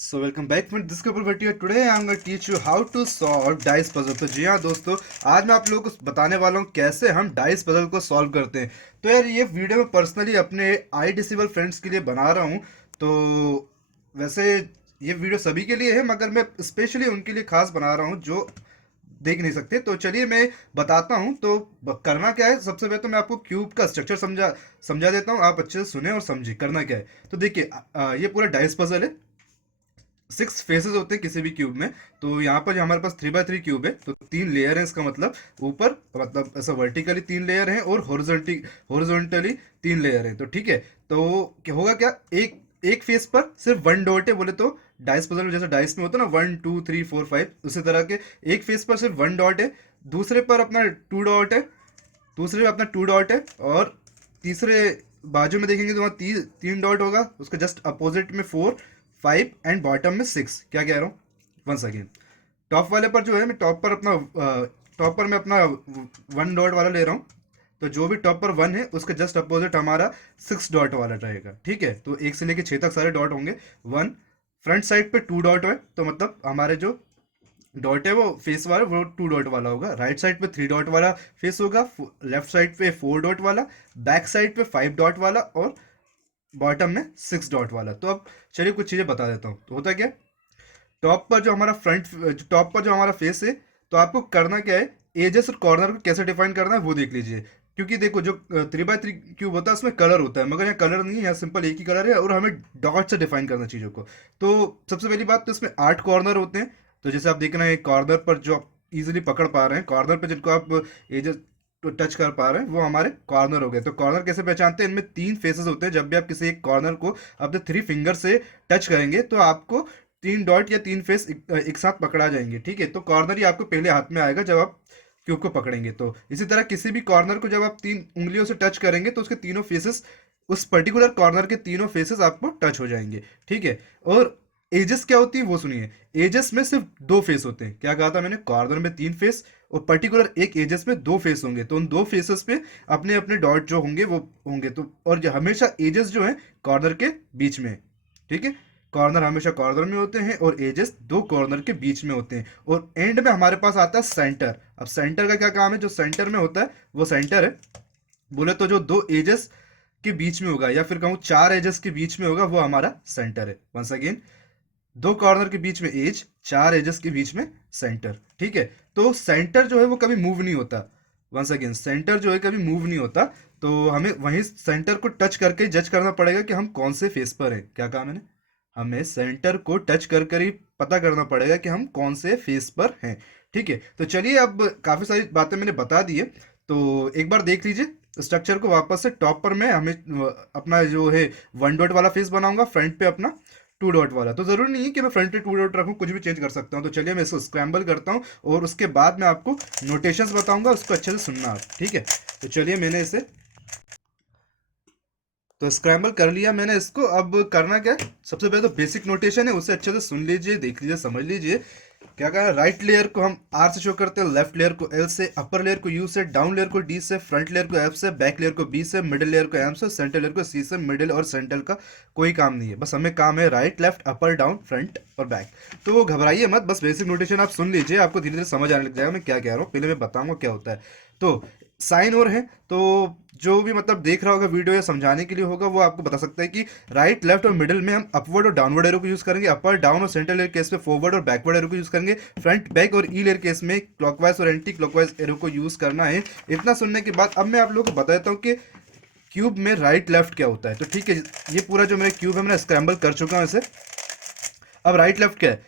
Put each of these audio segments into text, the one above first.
So welcome back friend this Kapoor Bhattia. Today I am going to teach you how to solve dice puzzle. तो जी हाँ दोस्तों, आज मैं आप लोगों को बताने वाला हूँ कैसे हम डाइस पजल को सॉल्व करते हैं। तो यार ये वीडियो मैं पर्सनली अपने आई डिसेबल फ्रेंड्स के लिए बना रहा हूँ। तो वैसे ये वीडियो सभी के लिए है, मगर मैं स्पेशली उनके लिए खास बना रहा हूँ जो देख नहीं सकते। तो चलिए मैं बताता हूँ। तो करना क्या है, सबसे पहले तो मैं आपको क्यूब का स्ट्रक्चर समझा समझा देता हूँ। आप अच्छे से सुने और समझिए करना क्या है। तो देखिए ये पूरा डाइस पजल है। 6 फेसेस होते हैं किसी भी क्यूब में। तो यहाँ पर जो हमारे पास 3x3 क्यूब है, तो 3 लेयर है। इसका मतलब ऊपर मतलब ऐसा वर्टिकली 3 लेयर है और हॉरिजॉन्टली 3 लेयर है। तो ठीक है। तो क्या होगा, क्या एक एक फेस पर सिर्फ वन डॉट है बोले तो। डाइस पजल में जैसे डाइस में होता है ना 1 2 3 4 5, उसी तरह के एक फेस पर सिर्फ वन डॉट है, दूसरे पर अपना 2 डॉट है, दूसरे पे अपना 2 डॉट है, और तीसरे बाजू में देखेंगे तो वहाँ 3 डॉट होगा। उसके जस्ट अपोजिट में 4 5 एंड बॉटम में 6। क्या कह रहा हूँ वंस अगेन। टॉप वाले पर जो है मैं टॉप पर मैं अपना 1 डॉट वाला ले रहा हूँ। तो जो भी टॉप पर 1 है उसके जस्ट अपोजिट हमारा 6 डॉट वाला रहेगा। ठीक है। तो 1 से लेके 6 तक सारे डॉट होंगे। 1 फ्रंट साइड पे 2 डॉट है, तो मतलब हमारे जो डॉट है वो फेस वाला वो 2 डॉट वाला होगा। राइट साइड पे 3 डॉट वाला फेस होगा, लेफ्ट साइड पे 4 डॉट वाला, बैक साइड पे 5 डॉट वाला, और बॉटम में 6 डॉट वाला। तो अब चलिए कुछ चीज़ें बता देता हूँ। तो होता क्या है, टॉप पर जो हमारा फेस है, तो आपको करना क्या है, एजेस और कॉर्नर को कैसे डिफाइन करना है वो देख लीजिए। क्योंकि देखो जो 3x3 क्यूब होता है उसमें कलर होता है, मगर यहाँ कलर नहीं है, यहाँ सिंपल एक ही कलर है और हमें डॉट से डिफाइन करना है चीज़ों को। तो सबसे पहली बात, तो इसमें 8 कॉर्नर होते हैं। तो जैसे आप देख रहे हैं कॉर्नर पर जो आप इजीली पकड़ पा रहे हैं, कॉर्नर पर जिनको आप एजेस तो टच कर पा रहे हैं वो हमारे कॉर्नर हो गए। तो कॉर्नर कैसे पहचानते हैं, इनमें 3 फेसेस होते हैं। जब भी आप किसी एक कॉर्नर को अपने 3 फिंगर से टच करेंगे तो आपको 3 डॉट या 3 फेस एक साथ पकड़ा जाएंगे। ठीक है। तो कॉर्नर ही आपको पहले हाथ में आएगा जब आप क्यूब को पकड़ेंगे। तो इसी तरह किसी भी कॉर्नर को जब आप 3 उंगलियों से टच करेंगे तो उसके तीनों फेसेस, उस पर्टिकुलर कॉर्नर के तीनों फेसेस आपको टच हो जाएंगे। ठीक है। और एजेस क्या होती है वो सुनिए। एजेस में सिर्फ 2 फेस होते हैं। क्या कहा था मैंने, कॉर्नर में 3 फेस और पर्टिकुलर एक एजेस में 2 फेस होंगे। तो उन 2 फेसेस पे अपने अपने डॉट जो होंगे वो होंगे। तो और जो हमेशा एजेस जो है कॉर्नर के बीच में है। ठीक है। कॉर्नर हमेशा कॉर्नर में होते हैं और एजेस 2 कॉर्नर के बीच में होते हैं। और एंड में हमारे पास आता है सेंटर। अब सेंटर का क्या काम है, जो सेंटर में होता है वो सेंटर है बोले तो जो 2 एजेस के बीच में होगा, या फिर कहूँ 4 एजेस के बीच में होगा, वो हमारा सेंटर है। वंस अगेन, 2 कॉर्नर के बीच में एज, 4 एजेस के बीच में सेंटर। ठीक है। तो सेंटर जो है वो कभी मूव नहीं होता। वंस अगेन, सेंटर जो है कभी मूव नहीं होता। तो हमें वहीं सेंटर को टच करके जज करना पड़ेगा कि हम कौन से फेस पर हैं। क्या कहा मैंने, हमें सेंटर को टच कर कर ही पता करना पड़ेगा कि हम कौन से फेस पर हैं। ठीक है। तो चलिए, अब काफ़ी सारी बातें मैंने बता दी है। तो एक बार देख लीजिए स्ट्रक्चर को वापस से। टॉप पर मैं हमें अपना जो है 1 डॉट वाला फेस बनाऊंगा, फ्रंट पे अपना 2 डॉट वाला। तो ज़रूरी नहीं है कि मैं फ्रंट पे 2 डॉट रखूँ, कुछ भी चेंज कर सकता हूँ। तो चलिए मैं इसको स्क्रैम्बल करता हूँ और उसके बाद मैं आपको नोटेशंस बताऊंगा, उसको अच्छे से सुनना आप। ठीक है। तो चलिए मैंने इसे तो स्क्रैम्बल कर लिया मैंने इसको। अब करना क्या है, सबसे पहले तो बेसिक नोटेशन है, उसे अच्छे से सुन लीजिए, देख लीजिए, समझ लीजिए। क्या कहा है, राइट लेयर को हम आर से शो करते हैं, लेफ्ट लेयर को एल से, अपर लेयर को यू से, डाउन लेयर को डी से, फ्रंट लेयर को एफ से, बैक लेयर को बी से, मिडिल लेयर को एम से, सेंटर लेयर को सी से। मिडिल और सेंटर का कोई काम नहीं है, बस हमें काम है right left upper down front और बैक। तो घबराइए मत, बस बेसिक नोटेशन आप सुन लीजिए, आपको धीरे धीरे समझ आने लग जाएगा मैं क्या कह रहा हूँ। पहले मैं बताऊंगा क्या होता है। तो साइन और है, तो जो भी मतलब देख रहा होगा वीडियो या समझाने के लिए होगा वो आपको बता सकता है कि राइट लेफ्ट और मिडिल में हम अपवर्ड और डाउनवर्ड एरो को यूज करेंगे, अपर डाउन और सेंटर लेयर केस में फॉरवर्ड और बैकवर्ड एरो को यूज करेंगे, फ्रंट बैक और ई लेयर केस में क्लॉकवाइज और एंटी क्लॉकवाइज एरो को यूज करना है। इतना सुनने के बाद अब मैं आप लोगों को बता देता हूँ कि क्यूब में राइट लेफ्ट क्या होता है। तो ठीक है, ये पूरा जो मेरा क्यूब है मैंने स्क्रैम्बल कर चुका हूँ इसे। अब राइट लेफ्ट क्या है,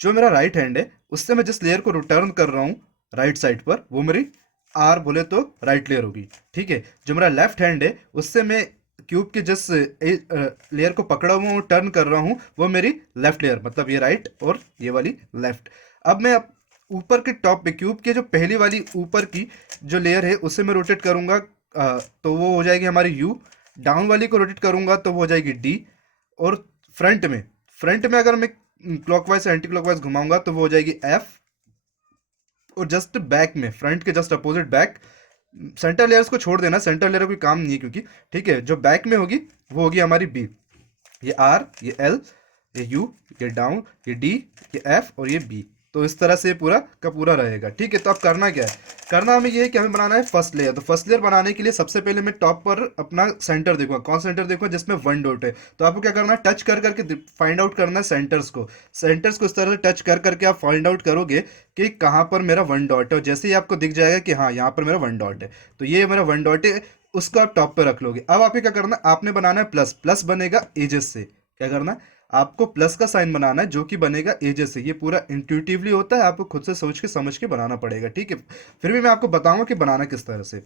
जो मेरा राइट हैंड है उससे मैं जिस लेयर को रिटर्न कर रहा हूँ राइट साइड पर, वो मेरी आर बोले तो राइट लेयर होगी। ठीक है। जो मेरा लेफ्ट हैंड है उससे मैं क्यूब के जिस लेयर को पकड़ा हुआ हूँ टर्न कर रहा हूँ, वो मेरी लेफ्ट लेयर, मतलब ये राइट और ये वाली लेफ्ट। अब मैं ऊपर के टॉप पे क्यूब के जो पहली वाली ऊपर की जो लेयर है उसे मैं रोटेट करूंगा, तो वो हो जाएगी हमारी यू। डाउन वाली को रोटेट करूंगा तो वो हो जाएगी डी। और फ्रंट में फ्रंट में अगर मैं क्लॉकवाइज से एंटी क्लॉकवाइज घुमाऊंगा तो वो हो जाएगी एफ। और जस्ट बैक में, फ्रंट के just opposite back, centre layers को छोड़ देना, सेंटर लेयर कोई काम नहीं है क्योंकि। ठीक है। जो बैक में होगी वो होगी हमारी बी। ये आर, ये एल, ये यू, ये डाउन, ये डी, ये एफ और ये बी। तो इस तरह से ये पूरा का पूरा रहेगा। ठीक है, तो अब करना क्या है, करना हमें ये है कि हमें बनाना है फर्स्ट लेयर। तो फर्स्ट लेयर बनाने के लिए सबसे पहले मैं टॉप पर अपना सेंटर देखूंगा, कौन सेंटर देखूंगा जिसमें वन डॉट है। तो आपको क्या करना है, टच कर करके फाइंड आउट करना है सेंटर्स को। सेंटर्स को इस तरह से टच कर करके आप फाइंड आउट करोगे कि कहाँ पर मेरा वन डॉट है, और जैसे ही आपको दिख जाएगा कि हाँ यहाँ पर मेरा वन डॉट है, तो ये मेरा वन डॉट है, उसको आप टॉप पे रख लोगे। अब आपको क्या करना है, आपने बनाना है प्लस। प्लस बनेगा एजेस से। क्या करना है, आपको प्लस का साइन बनाना है जो कि बनेगा एजेस से। ये पूरा इंट्यूटिवली होता है, आपको खुद से सोच के समझ के बनाना पड़ेगा। ठीक है, फिर भी मैं आपको बताऊंगा कि बनाना किस तरह से।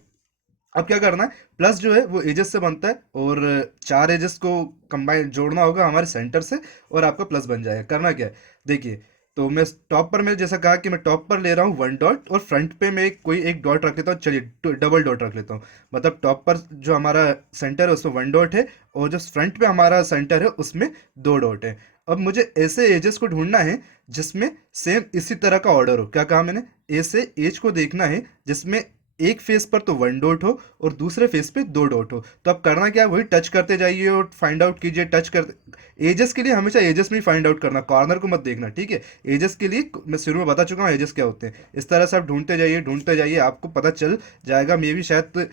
अब क्या करना है, प्लस जो है वो एजेस से बनता है, और चार एजेस को कंबाइन जोड़ना होगा हमारे सेंटर से, और आपका प्लस बन जाएगा। करना क्या है, देखिए, तो मैं टॉप पर, मैंने जैसा कहा कि मैं टॉप पर ले रहा हूँ वन डॉट, और फ्रंट पे मैं कोई एक डॉट रख लेता हूँ। चलिए डबल डॉट रख लेता हूँ। मतलब टॉप पर जो हमारा सेंटर है उसमें वन डॉट है, और जो फ्रंट पे हमारा सेंटर है उसमें दो डॉट है। अब मुझे ऐसे एजेस को ढूंढना है जिसमें सेम इसी तरह का ऑर्डर हो। क्या कहा मैंने, ए से एज को देखना है जिसमें एक फेस पर तो वन डॉट हो और दूसरे फेस पे दो डॉट हो। तो अब करना क्या है, वही टच करते जाइए और फाइंड आउट कीजिए। टच करते, एजेस के लिए हमेशा एजेस में ही फाइंड आउट करना, कॉर्नर को मत देखना। ठीक है, एजेस के लिए मैं शुरू में बता चुका हूँ एजेस क्या होते हैं। इस तरह से आप ढूंढते जाइए, आपको पता चल जाएगा। मे भी शायद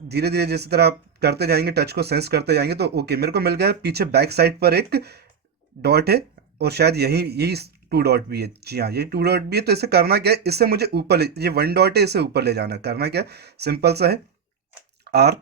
धीरे धीरे जिस तरह आप करते जाएंगे, टच को सेंस करते जाएंगे, तो ओके, मेरे को मिल गया पीछे बैक साइड पर एक डॉट है, और शायद यही यही टू डॉट भी है। जी हाँ, ये टू डॉट भी है। तो इसे करना क्या है, इससे मुझे ऊपर ये वन डॉट है, इसे ऊपर ले जाना है। करना क्या है, सिंपल सा है, आर,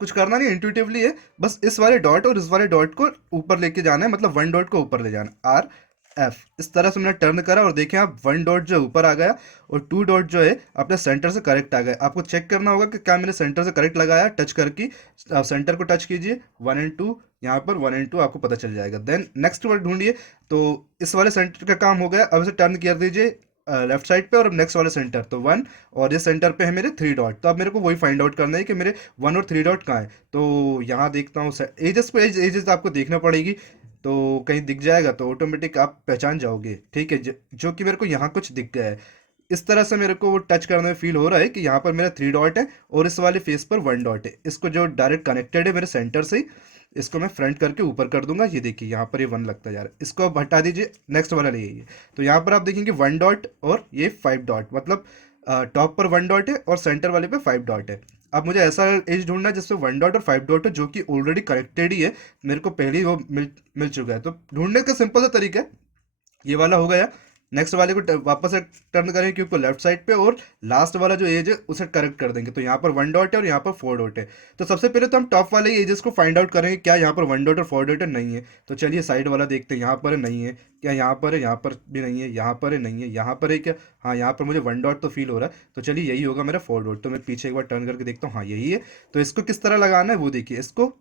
कुछ करना नहीं, इंट्यूटिवली है। बस इस वाले डॉट और इस वाले डॉट को ऊपर लेके जाना है, मतलब वन डॉट को ऊपर ले जाना, आर एफ। इस तरह से मैंने टर्न करा, और देखें आप, वन डॉट जो है ऊपर आ गया, और टू डॉट जो है अपने सेंटर से करेक्ट आ गया। आपको चेक करना होगा कि क्या मैंने सेंटर से करेक्ट लगाया। टच करके आप सेंटर को टच कीजिए, वन एंड टू, यहाँ पर वन एंड टू आपको पता चल जाएगा। देन नेक्स्ट वर्ड ढूंढिए। तो इस वाले सेंटर का काम हो गया। अब इसे टर्न कर दीजिए लेफ्ट साइड पे, और अब नेक्स्ट वाले सेंटर तो वन, और इस सेंटर पे है मेरे थ्री डॉट। तो अब मेरे को वही फाइंड आउट करना है कि मेरे वन और थ्री डॉट कहाँ है। तो यहाँ देखता हूँ, एजेस पे एजेस आपको देखना पड़ेगी, तो कहीं दिख जाएगा तो ऑटोमेटिक आप पहचान जाओगे। ठीक है, जो कि मेरे को यहाँ कुछ दिख गया है। इस तरह से मेरे को वो टच करने में फील हो रहा है कि यहाँ पर मेरा थ्री डॉट है, और इस वाले फेस पर वन डॉट है। इसको जो डायरेक्ट कनेक्टेड है मेरे सेंटर से ही, इसको मैं फ्रंट करके ऊपर कर दूंगा। ये देखिए यहाँ पर ये वन लगता है यार, इसको अब हटा दीजिए, नेक्स्ट वाला ले आइए। तो यहाँ पर आप देखेंगे वन डॉट और ये फाइव डॉट, मतलब टॉप पर वन डॉट है और सेंटर वाले पे फाइव डॉट है। अब मुझे ऐसा एज ढूंढना है जिसमें वन डॉट और फाइव डॉट है, जो कि ऑलरेडी करेक्टेड ही है, मेरे को पहले ही वो मिल चुका है। तो ढूंढने का सिंपल सा तरीका है, ये वाला हो गया। नेक्स्ट वाले को वापस से टर्न करेंगे क्यूब को लेफ्ट साइड पे, और लास्ट वाला जो एज है उसे करेक्ट कर देंगे। तो यहाँ पर वन डॉट है और यहाँ पर फोर डॉट है। तो सबसे पहले तो हम टॉप वाले एजेस को फाइंड आउट करेंगे, क्या यहाँ पर वन डॉट और फोर डॉट है, नहीं है। तो चलिए साइड वाला देखते हैं, यहाँ पर है, नहीं है। क्या यहाँ पर है, यहाँ पर भी नहीं है, यहाँ पर है, नहीं है, यहाँ पर है क्या, हाँ यहाँ पर मुझे वन डॉट तो फील हो रहा है। तो चलिए यही होगा मेरा फोर डॉट। तो मैं पीछे एक बार टर्न करके देखता हूँ, हाँ यही है। तो इसको किस तरह लगाना है वो देखिए, इसको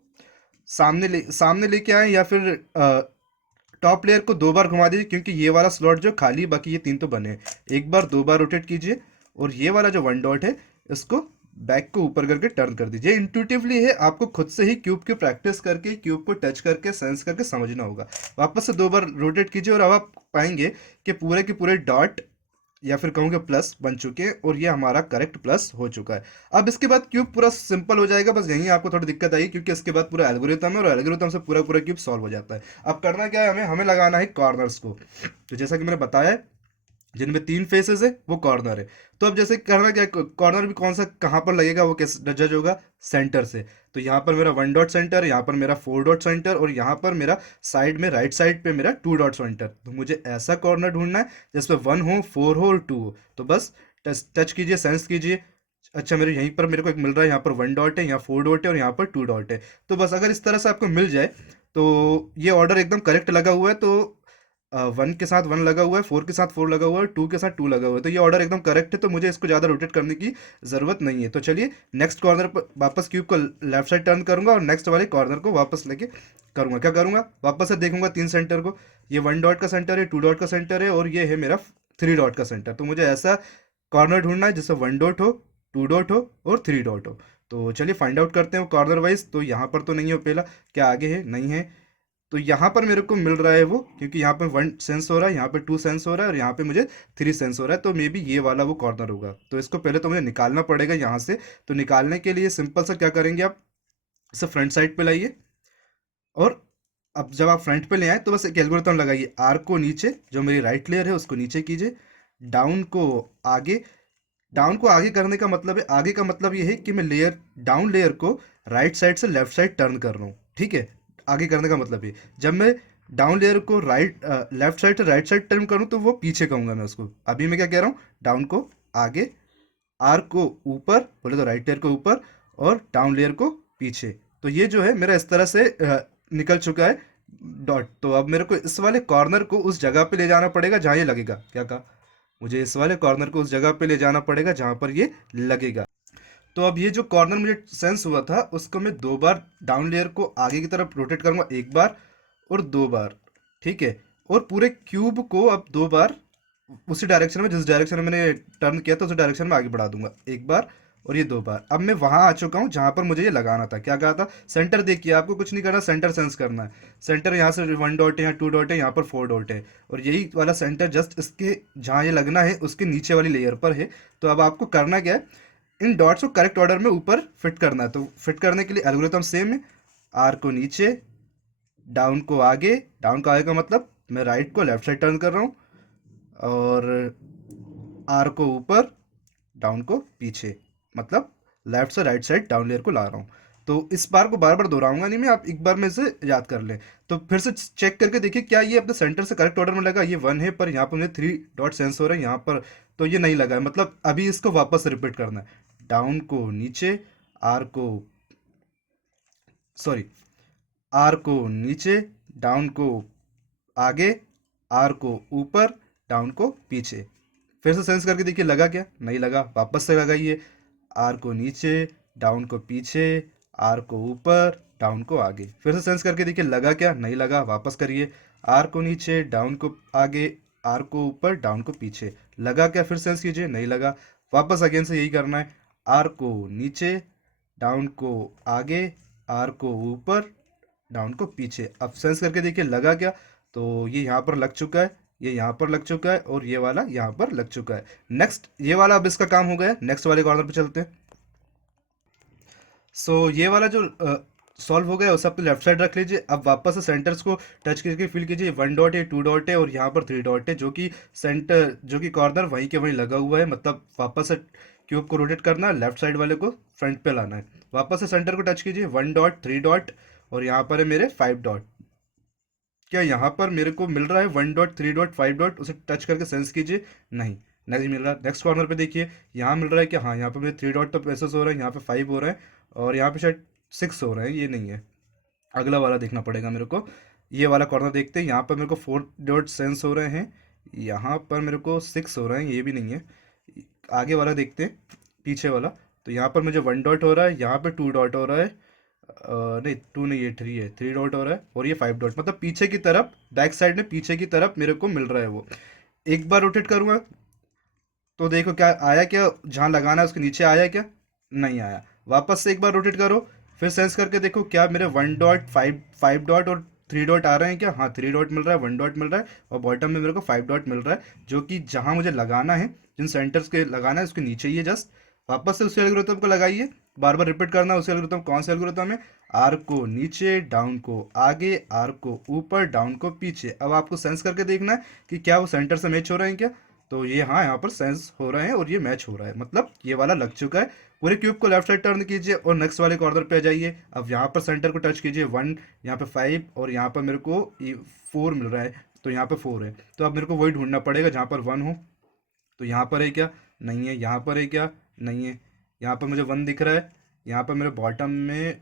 सामने लेके आए, या फिर टॉप लेयर को दो बार घुमा दीजिए, क्योंकि ये वाला स्लॉट जो खाली, बाकी ये तीन तो बने हैं। एक बार, दो बार रोटेट कीजिए, और ये वाला जो वन डॉट है इसको बैक को ऊपर करके टर्न कर दीजिए। इंट्यूटिवली है, आपको खुद से ही क्यूब की प्रैक्टिस करके, क्यूब को टच करके, सेंस करके समझना होगा। वापस से दो बार रोटेट कीजिए, और अब आप पाएंगे कि पूरे के पूरे डॉट, या फिर कहूँगे प्लस बन चुके हैं, और ये हमारा करेक्ट प्लस हो चुका है। अब इसके बाद क्यूब पूरा सिंपल हो जाएगा। बस यहीं आपको थोड़ी दिक्कत आई, क्योंकि इसके बाद पूरा एल्गोरिथम है, और एल्गोरिथम से पूरा पूरा क्यूब सॉल्व हो जाता है। अब करना क्या है, हमें हमें लगाना है कॉर्नर्स को। तो जैसा कि मैंने बताया, जिनमें तीन फेसेस है वो कॉर्नर है। तो अब जैसे करना क्या, कॉर्नर भी कौन सा कहाँ पर लगेगा, वो कैसे जज होगा, सेंटर से। तो यहाँ पर मेरा वन डॉट सेंटर, यहाँ पर मेरा फोर डॉट सेंटर, और यहाँ पर मेरा साइड में राइट साइड पे मेरा टू डॉट सेंटर। तो मुझे ऐसा कॉर्नर ढूंढना है जिसमें वन हो, फोर हो और टू हो। तो बस टच टच कीजिए, सेंस कीजिए। अच्छा, मेरे यहीं पर मेरे को एक मिल रहा है, यहाँ पर वन डॉट है, यहाँ फोर डॉट है, और यहाँ पर टू डॉट है। तो बस अगर इस तरह से आपको मिल जाए, तो ये ऑर्डर एकदम करेक्ट लगा हुआ है। तो वन के साथ वन लगा हुआ है, फोर के साथ फोर लगा हुआ है, टू के साथ टू लगा हुआ है। तो ये ऑर्डर एकदम करेक्ट है, तो मुझे इसको ज़्यादा रोटेट करने की ज़रूरत नहीं है। तो चलिए नेक्स्ट कॉर्नर पर वापस क्यूब को लेफ्ट साइड टर्न करूंगा, और नेक्स्ट वाले कॉर्नर को वापस लेके करूंगा। क्या करूंगा, वापस से देखूंगा तीन सेंटर को। ये वन डॉट का सेंटर है, टू डॉट का सेंटर है, और ये है मेरा थ्री डॉट का सेंटर। तो मुझे ऐसा कॉर्नर ढूंढना है जिससे वन डॉट हो, टू डॉट हो और थ्री डॉट हो। तो चलिए फाइंड आउट करते हैं वो कॉर्नर वाइज। तो यहाँ पर तो नहीं है पहला, क्या आगे है, नहीं है। तो यहाँ पर मेरे को मिल रहा है वो, क्योंकि यहाँ पे वन सेंस हो रहा है, यहाँ पे टू सेंस हो रहा है, और यहाँ पे मुझे थ्री सेंस हो रहा है। तो मे बी ये वाला वो कॉर्नर होगा। तो इसको पहले तो मुझे निकालना पड़ेगा यहाँ से। तो निकालने के लिए सिंपल सा क्या करेंगे, आप इसे फ्रंट साइड पे लाइए, और अब जब आप फ्रंट पे ले आए तो बस एक एल्गोरिथम लगाइए, आर को नीचे, जो मेरी राइट लेयर है उसको नीचे कीजिए, डाउन को आगे। डाउन को आगे करने का मतलब है, आगे का मतलब ये है कि मैं लेयर, डाउन लेयर को राइट साइड से लेफ्ट साइड टर्न कर रहा हूँ, ठीक है। आगे करने का मतलब ये, जब मैं डाउन लेयर को लेफ्ट साइड से राइट साइड टर्न करूँ तो वो पीछे कहूँगा मैं उसको। अभी मैं क्या कह रहा हूँ, डाउन को आगे, आर को ऊपर, बोले तो राइट लेयर को ऊपर, और डाउन लेयर को पीछे। तो ये जो है मेरा इस तरह से निकल चुका है डॉट। तो अब मेरे को इस वाले कॉर्नर को उस जगह पे ले जाना पड़ेगा जहाँ ये लगेगा। क्या कहा, मुझे इस वाले कॉर्नर को उस जगह पे ले जाना पड़ेगा जहाँ पर ये लगेगा। तो अब ये जो कॉर्नर मुझे सेंस हुआ था उसको मैं 2 बार डाउन लेयर को आगे की तरफ रोटेट करूंगा, 1 बार और 2 बार, ठीक है। और पूरे क्यूब को अब 2 बार उसी डायरेक्शन में, जिस डायरेक्शन में मैंने टर्न किया था उसी डायरेक्शन में आगे बढ़ा दूंगा, 1 बार और ये 2 बार। अब मैं वहां आ चुका हूँ जहां पर मुझे ये लगाना था। क्या कहा था, सेंटर देखिए, आपको कुछ नहीं करना, सेंटर सेंस करना है। सेंटर यहाँ से 1 डॉट है, यहाँ 2 डॉट है, यहाँ पर 4 डॉट है, और यही वाला सेंटर जस्ट इसके जहाँ ये लगना है उसके नीचे वाली लेयर पर है। तो अब आपको करना क्या है, इन डॉट्स को करेक्ट ऑर्डर में ऊपर फिट करना है। तो फिट करने के लिए एल्गोरिथम सेम है, आर को नीचे, डाउन को आगे। डाउन को आगे का मतलब मैं राइट को लेफ्ट साइड टर्न कर रहा हूँ, और आर को ऊपर, डाउन को पीछे, मतलब लेफ्ट से राइट साइड डाउन लेयर को ला रहा हूँ। तो इस बार को बार बार दोहराऊंगा नहीं मैं, आप एक बार में से याद कर लें। तो फिर से चेक करके देखिए क्या ये अपने सेंटर से करेक्ट ऑर्डर में लगा। ये 1 है, पर यहाँ पर मुझे 3 डॉट सेंस हो रहे हैं यहाँ पर, तो ये नहीं लगा है। मतलब अभी इसको वापस रिपीट करना है, डाउन को नीचे, आर को, सॉरी, आर को नीचे, डाउन को आगे, आर को ऊपर, डाउन को पीछे। फिर से सेंस करके देखिए लगा क्या, नहीं लगा, वापस से लगाइए, आर को नीचे, डाउन को पीछे, आर को ऊपर, डाउन को आगे। फिर से सेंस करके देखिए लगा क्या, नहीं लगा, वापस करिए, आर को नीचे, डाउन को आगे, आर को ऊपर, डाउन को पीछे। लगा क्या, फिर सेंस कीजिए, नहीं लगा, वापस अगेन से यही करना है, आर को नीचे, डाउन को आगे, आर को ऊपर, डाउन को पीछे। अब सेंस करके देखिए लगा क्या, तो ये यहाँ पर लग चुका है, ये यहाँ पर लग चुका है, और ये वाला यहाँ पर लग चुका है। नेक्स्ट ये वाला अब इसका काम हो गया, नेक्स्ट वाले कॉर्नर पे चलते हैं। सो ये वाला जो सॉल्व हो गया उसे आप लेफ्ट साइड रख लीजिए। अब वापस से सेंटर्स को टच करके फील कीजिए, 1 डॉट है, 2 डॉट है, और यहाँ पर 3 डॉट है, जो कि सेंटर, जो कि कॉर्नर वहीं के वहीं लगा हुआ है। मतलब वापस से क्यूब को रोटेट करना है, लेफ्ट साइड वाले को फ्रंट पे लाना है। वापस से सेंटर को टच कीजिए, 1 डॉट, 3 डॉट, और यहाँ पर है मेरे 5 डॉट। क्या यहाँ पर मेरे को मिल रहा है 1 डॉट, 3 डॉट, 5 डॉट, उसे टच करके सेंस कीजिए, नहीं, नहीं मिल रहा। नेक्स्ट कॉर्नर पे देखिए, यहाँ मिल रहा है कि हाँ, यहाँ पे मेरे 3 डॉट तो प्रेसेस हो रहे हैं, यहाँ पे 5 हो रहे हैं, और यहाँ पे शायद 6 हो रहे हैं, ये नहीं है, अगला वाला देखना पड़ेगा मेरे को। ये वाला कॉर्नर देखते हैं, यहाँ पर मेरे को 4 डॉट सेंस हो रहे हैं, यहाँ पर मेरे को 6 हो रहे हैं, ये भी नहीं है। आगे वाला देखते हैं, पीछे वाला। तो यहाँ पर मुझे 1 डॉट हो रहा है, यहाँ पे 2 डॉट हो रहा है, नहीं 2 नहीं, ये 3 है, 3 डॉट हो रहा है, और ये 5 डॉट, मतलब पीछे की तरफ, बैक साइड में पीछे की तरफ मेरे को मिल रहा है वो। एक बार रोटेट करूँगा तो देखो क्या आया, क्या जहाँ लगाना है उसके नीचे आया क्या, नहीं आया। वापस से एक बार रोटेट करो, फिर सेंस करके देखो क्या मेरे 1 डॉट, 5 डॉट और 3 डॉट आ रहे हैं क्या, हाँ 3 डॉट मिल रहा है, 1 डॉट मिल रहा है, और बॉटम में मेरे को 5 डॉट मिल रहा है, जो कि जहाँ मुझे लगाना है, जिन सेंटर्स के लगाना है उसके नीचे ही है जस्ट। वापस से उसी एल्गोरिथम को लगाइए, बार बार रिपीट करना है उसी एल्गोरिथम। कौन सा एल्गोरिथम है, आर को नीचे, डाउन को आगे, आर को ऊपर, डाउन को पीछे। अब आपको सेंस करके देखना है कि क्या वो सेंटर से मैच हो रहे हैं क्या। तो ये हाँ, यहाँ पर सेंस हो रहे हैं और ये मैच हो रहा है, मतलब ये वाला लग चुका है। पूरे क्यूब को लेफ्ट साइड टर्न कीजिए और नेक्स्ट वाले कॉर्नर पे आ जाइए। अब यहाँ पर सेंटर को टच कीजिए, 1, यहाँ पे 5, और यहाँ पर मेरे को 4 मिल रहा है, तो यहाँ पे 4 है। तो अब मेरे को वही ढूंढना पड़ेगा जहाँ पर 1 हो। तो यहाँ पर है क्या, नहीं है, यहाँ पर है क्या, नहीं है, यहाँ पर मुझे 1 दिख रहा है, यहाँ पर मेरे बॉटम में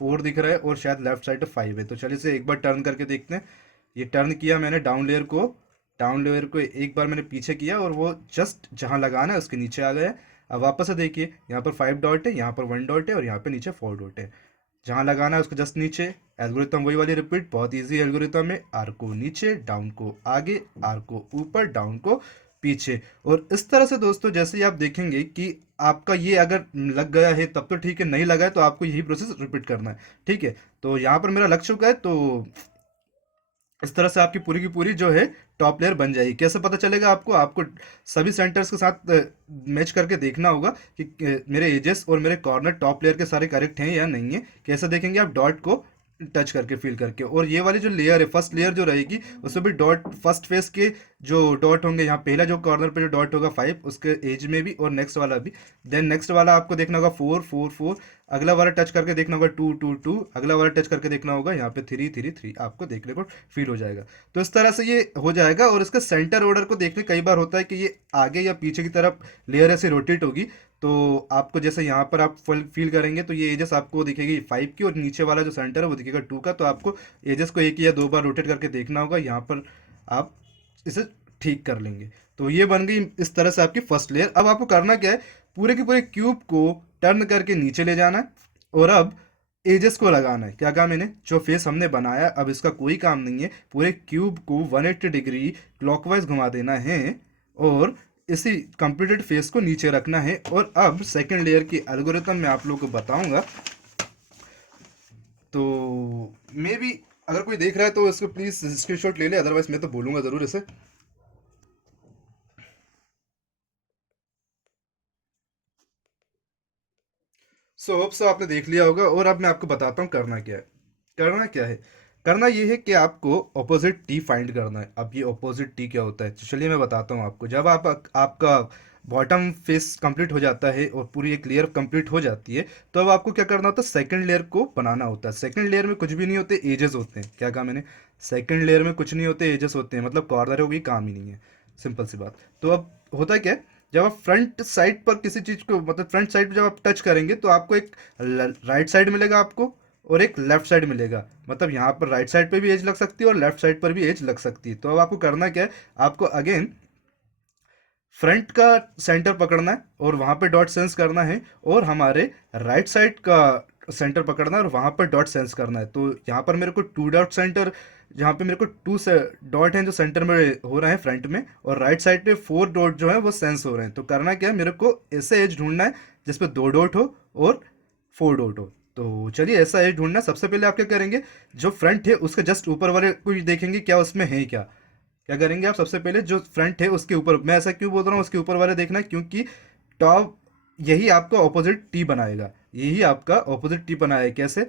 4 दिख रहा है, और शायद लेफ्ट साइड पे 5 है। तो चलिए से एक बार टर्न करके देखते हैं। ये टर्न किया मैंने डाउन लेयर को एक बार मैंने पीछे किया, और वो जस्ट जहाँ लगाना है उसके नीचे आ गया। अब वापस से देखिए, यहाँ पर 5 डॉट है, यहाँ पर 1 डॉट है, और यहाँ पे नीचे 4 डॉट है। जहाँ लगाना है उसको जस्ट नीचे, एल्गोरिथम वही वाली रिपीट, बहुत इजी एल्गोरिथम है, आर को नीचे, डाउन को आगे, आर को ऊपर, डाउन को पीछे। और इस तरह से दोस्तों, जैसे ही आप देखेंगे कि आपका ये अगर लग गया है तब तो ठीक है, नहीं लगा है तो आपको यही प्रोसेस रिपीट करना है, ठीक है। तो यहाँ पर मेरा लग चुका है, तो इस तरह से आपकी पूरी की पूरी जो है टॉप लेयर बन जाएगी। कैसे पता चलेगा आपको, आपको सभी सेंटर्स के साथ मैच करके देखना होगा कि मेरे एजेस और मेरे कॉर्नर टॉप लेयर के सारे करेक्ट हैं या नहीं है। कैसे देखेंगे आप, डॉट को टच करके फील करके। और ये वाली जो लेयर है, फर्स्ट लेयर जो रहेगी, उसमें भी डॉट, फर्स्ट फेस के जो डॉट होंगे, यहाँ पहला जो कॉर्नर पे जो डॉट होगा 5, उसके एज में भी, और नेक्स्ट वाला भी। देन नेक्स्ट वाला आपको देखना होगा 4 4 4, अगला वाला टच करके देखना होगा 2 2 2, अगला वाला टच करके देखना होगा यहाँ पे 3 3 3, आपको देखने को फील हो जाएगा। तो इस तरह से ये हो जाएगा। और इसका सेंटर ऑर्डर को देखने कई बार होता है कि ये आगे या पीछे की तरफ लेयर ऐसे रोटेट होगी, तो आपको जैसे यहाँ पर आप फुल फील करेंगे तो ये एजेस आपको दिखेगी 5 की, और नीचे वाला जो सेंटर है वो दिखेगा 2 का। तो आपको एजेस को एक या दो बार रोटेट करके देखना होगा, यहाँ पर आप इसे ठीक कर लेंगे। तो ये बन गई इस तरह से आपकी फर्स्ट लेयर। अब आपको करना क्या है, पूरे के पूरे क्यूब को टर्न करके नीचे ले जाना है, और अब एजेस को लगाना है। क्या काम, मैंने जो फेस हमने बनाया, अब इसका कोई काम नहीं है, पूरे क्यूब को 180 डिग्री क्लॉकवाइज घुमा देना है, और इसी कंप्लीटेड फेस को नीचे रखना है। और अब सेकंड लेयर की एल्गोरिथम मैं आप लोगों को बताऊंगा। तो मे भी अगर कोई देख रहा है तो इसको प्लीज़ स्क्रीनशॉट ले ले, अदरवाइज मैं तो बोलूंगा ज़रूर इसे। सो होप सो आपने देख लिया होगा। और अब मैं आपको बताता हूँ करना क्या है। करना क्या है, करना ये है कि आपको ऑपोजिट टी फाइंड करना है। अब ये ऑपोजिट टी क्या होता है, तो चलिए मैं बताता हूँ आपको। जब आप आपका बॉटम फेस कंप्लीट हो जाता है और पूरी एक लेयर कंप्लीट हो जाती है, तो अब आपको क्या करना होता है, सेकंड लेयर को बनाना होता है। सेकंड लेयर में कुछ भी नहीं होते, एजेस होते हैं। क्या कहा मैंने, सेकंड लेयर में कुछ नहीं होते, एजेस होते हैं, मतलब कॉर्नर होगी, काम ही नहीं है, सिंपल सी बात। तो अब होता क्या है, जब आप फ्रंट साइड पर किसी चीज़ को, मतलब फ्रंट साइड पर जब आप टच करेंगे, तो आपको एक राइट साइड मिलेगा आपको, और एक लेफ्ट साइड मिलेगा। मतलब यहाँ पर राइट साइड पे भी एज लग सकती है और लेफ्ट साइड पर भी एज लग सकती है। तो अब आपको करना क्या है, आपको अगेन फ्रंट का सेंटर पकड़ना है और वहाँ पे डॉट सेंस करना है, और हमारे राइट साइड का सेंटर पकड़ना है और वहाँ पर डॉट सेंस करना है। तो यहाँ पर मेरे को 2 डॉट सेंटर, जहाँ पे मेरे को 2 से डॉट हैं जो सेंटर में हो रहे हैं फ्रंट में, और राइट साइड पे 4 डॉट जो है वो सेंस हो रहे हैं। तो करना क्या है, मेरे को ऐसे एज ढूंढना है जिसपे 2 डॉट हो और 4 डॉट हो। तो चलिए ऐसा एज ढूंढना है। सबसे पहले आप क्या करेंगे, जो फ्रंट है उसके जस्ट ऊपर वाले को ही देखेंगे क्या उसमें है क्या। क्या करेंगे आप, सबसे पहले जो फ्रंट है उसके ऊपर, मैं ऐसा क्यों बोल रहा हूँ उसके ऊपर वाले देखना है, क्योंकि टॉप, यही आपका ऑपोजिट टी बनाएगा, यही आपका ऑपोजिट टी बनाएगा। कैसे,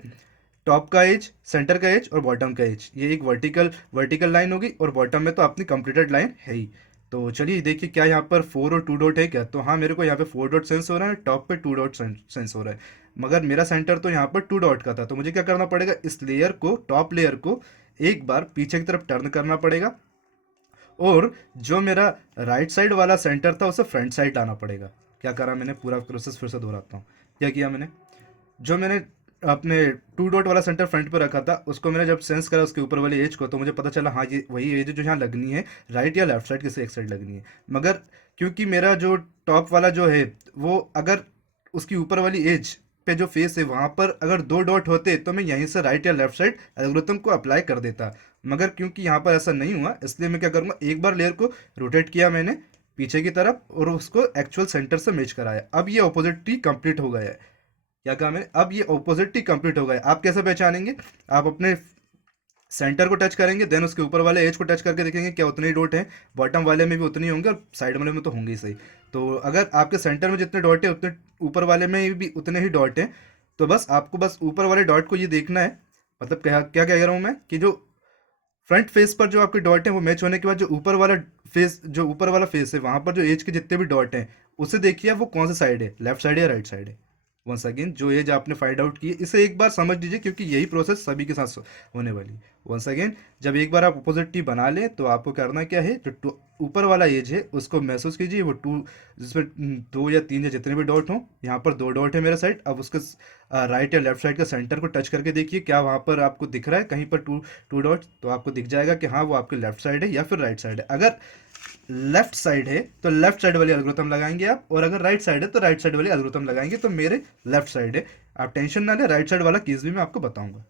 टॉप का एज, सेंटर का एज और बॉटम का एज, ये एक वर्टिकल वर्टिकल लाइन होगी, और बॉटम में तो अपनी कंप्लीटेड लाइन है ही। तो चलिए देखिए क्या यहाँ पर 4 और 2 डॉट है क्या। तो हाँ, मेरे को यहाँ पे 4 डॉट सेंस हो रहा है, टॉप पे 2 डॉट सेंस हो रहा है, मगर मेरा सेंटर तो यहाँ पर 2 डॉट का था। तो मुझे क्या करना पड़ेगा, इस लेयर को, टॉप लेयर को एक बार पीछे की तरफ टर्न करना पड़ेगा, और जो मेरा राइट साइड वाला सेंटर था उसे फ्रंट साइड लाना पड़ेगा। क्या करा मैंने, पूरा प्रोसेस फिर से दोहराता हूँ। क्या किया मैंने, जो मैंने अपने 2 डॉट वाला सेंटर फ्रंट पे रखा था, उसको मैंने जब सेंस करा उसके ऊपर वाली एज को, तो मुझे पता चला हाँ ये वही एज है जो यहाँ लगनी है, राइट या लेफ्ट साइड किसी एक साइड लगनी है। मगर क्योंकि मेरा जो टॉप वाला जो है वो, अगर उसकी ऊपर वाली एज पे जो फेस है वहाँ पर अगर 2 डॉट होते तो मैं यहीं से राइट या लेफ्ट साइड एल्गोरिथम को अप्लाई कर देता। मगर क्योंकि यहाँ पर ऐसा नहीं हुआ, इसलिए मैं क्या करूँगा, एक बार लेयर को रोटेट किया मैंने पीछे की तरफ, और उसको एक्चुअल सेंटर से मैच कराया। अब ये ऑपोजिट टी कंप्लीट हो गया है। क्या कहा मैंने, अब ये ऑपोजिट टी कंप्लीट हो गया है। आप कैसे पहचानेंगे, आप अपने सेंटर को टच करेंगे, देन उसके ऊपर वाले एज को टच करके देखेंगे क्या उतने ही डॉट हैं, बॉटम वाले में भी उतने ही होंगे और साइड वाले में तो होंगे ही सही। तो अगर आपके सेंटर में जितने डॉट है उतने ऊपर वाले में भी उतने ही डॉट हैं। तो बस आपको बस ऊपर वाले डॉट को ये देखना है, मतलब क्या क्या कह रहा हूँ मैं, कि जो फ्रंट फेस पर जो आपके डॉट हैं वो मैच होने के बाद जो ऊपर वाला फेस, जो ऊपर वाला फेस है वहां पर जो एज के जितने भी डॉट हैं, उसे देखिए वो कौन सा साइड है, लेफ्ट साइड है या राइट साइड है। वंस अगेन जो एज आपने फाइंड आउट की है, इसे एक बार समझ लीजिए, क्योंकि यही प्रोसेस सभी के साथ होने वाली है। वंस अगेन जब एक बार आप अपोजिट टी बना लें, तो आपको करना क्या है, जो ऊपर वाला एज है उसको महसूस कीजिए, वो 2, जिसमें 2 या 3 या जितने भी डॉट हों, यहाँ पर 2 डॉट है मेरा साइड। अब उसके राइट या लेफ्ट साइड का सेंटर को टच करके देखिए क्या वहाँ पर आपको दिख रहा है कहीं पर 2 डॉट, तो आपको दिख जाएगा कि हाँ वो आपके लेफ्ट साइड है या फिर राइट साइड है। अगर लेफ्ट साइड है तो लेफ्ट साइड वाली एल्गोरिथम लगाएंगे आप, और अगर राइट साइड है तो राइट साइड वाली एल्गोरिथम लगाएंगे। तो मेरे लेफ्ट साइड है, आप टेंशन ना ले, राइट साइड वाला केस भी मैं आपको बताऊंगा।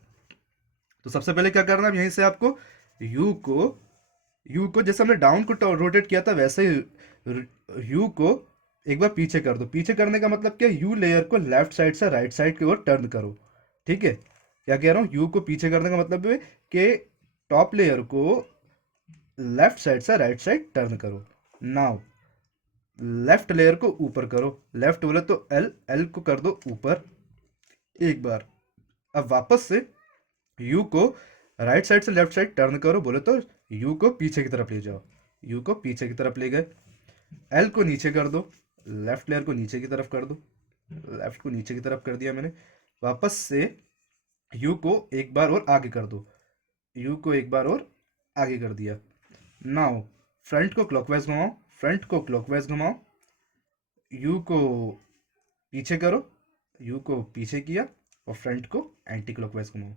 तो सबसे पहले क्या करना है, यहीं से आपको यू को यू को जैसे हमने डाउन को रोटेट किया था, वैसे ही यू को एक बार पीछे कर दो। पीछे करने का मतलब क्या, यू लेयर को लेफ्ट साइड से राइट साइड की ओर टर्न करो। ठीक है, क्या कह रहा हूँ, यू को पीछे करने का मतलब है कि टॉप लेयर को लेफ्ट साइड से राइट साइड टर्न करो। नाउ लेफ्ट लेयर को ऊपर करो, लेफ्ट बोले तो एल, एल को कर दो ऊपर एक बार। अब वापस से यू को राइट साइड से लेफ्ट साइड टर्न करो बोले तो यू को पीछे की तरफ ले जाओ, यू को पीछे की तरफ ले गए। एल को नीचे कर दो, लेफ्ट लेयर को नीचे की तरफ कर दो, लेफ्ट को नीचे की तरफ कर दिया मैंने। वापस से यू को एक बार और आगे कर दो, यू को एक बार और आगे कर दिया। नाउ फ्रंट को क्लॉकवाइज घुमाओ, फ्रंट को क्लॉकवाइज घुमाओ, यू को पीछे करो, यू को पीछे किया और फ्रंट को एंटी क्लॉकवाइज घुमाओ,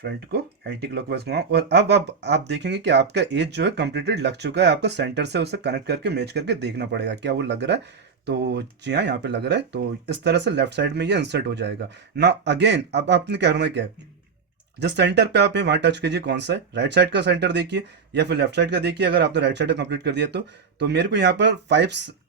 फ्रंट को एंटी क्लॉकवाइज घुमाओ। और अब आप देखेंगे कि आपका एज जो है कंप्लीटेड लग चुका है, आपको सेंटर से उसे कनेक्ट करके मैच करके देखना पड़ेगा क्या वो लग रहा है। तो जी हाँ, यहाँ पे लग रहा है। तो इस तरह से लेफ्ट साइड में ये इंसर्ट हो जाएगा ना। अगेन अब आपने क्या करना है, क्या है जिस सेंटर पे आप हैं वहाँ टच कीजिए, कौन सा है राइट साइड का सेंटर देखिए या फिर लेफ्ट साइड का देखिए। अगर आपने राइट साइड का कंप्लीट कर दिया तो मेरे को यहाँ पर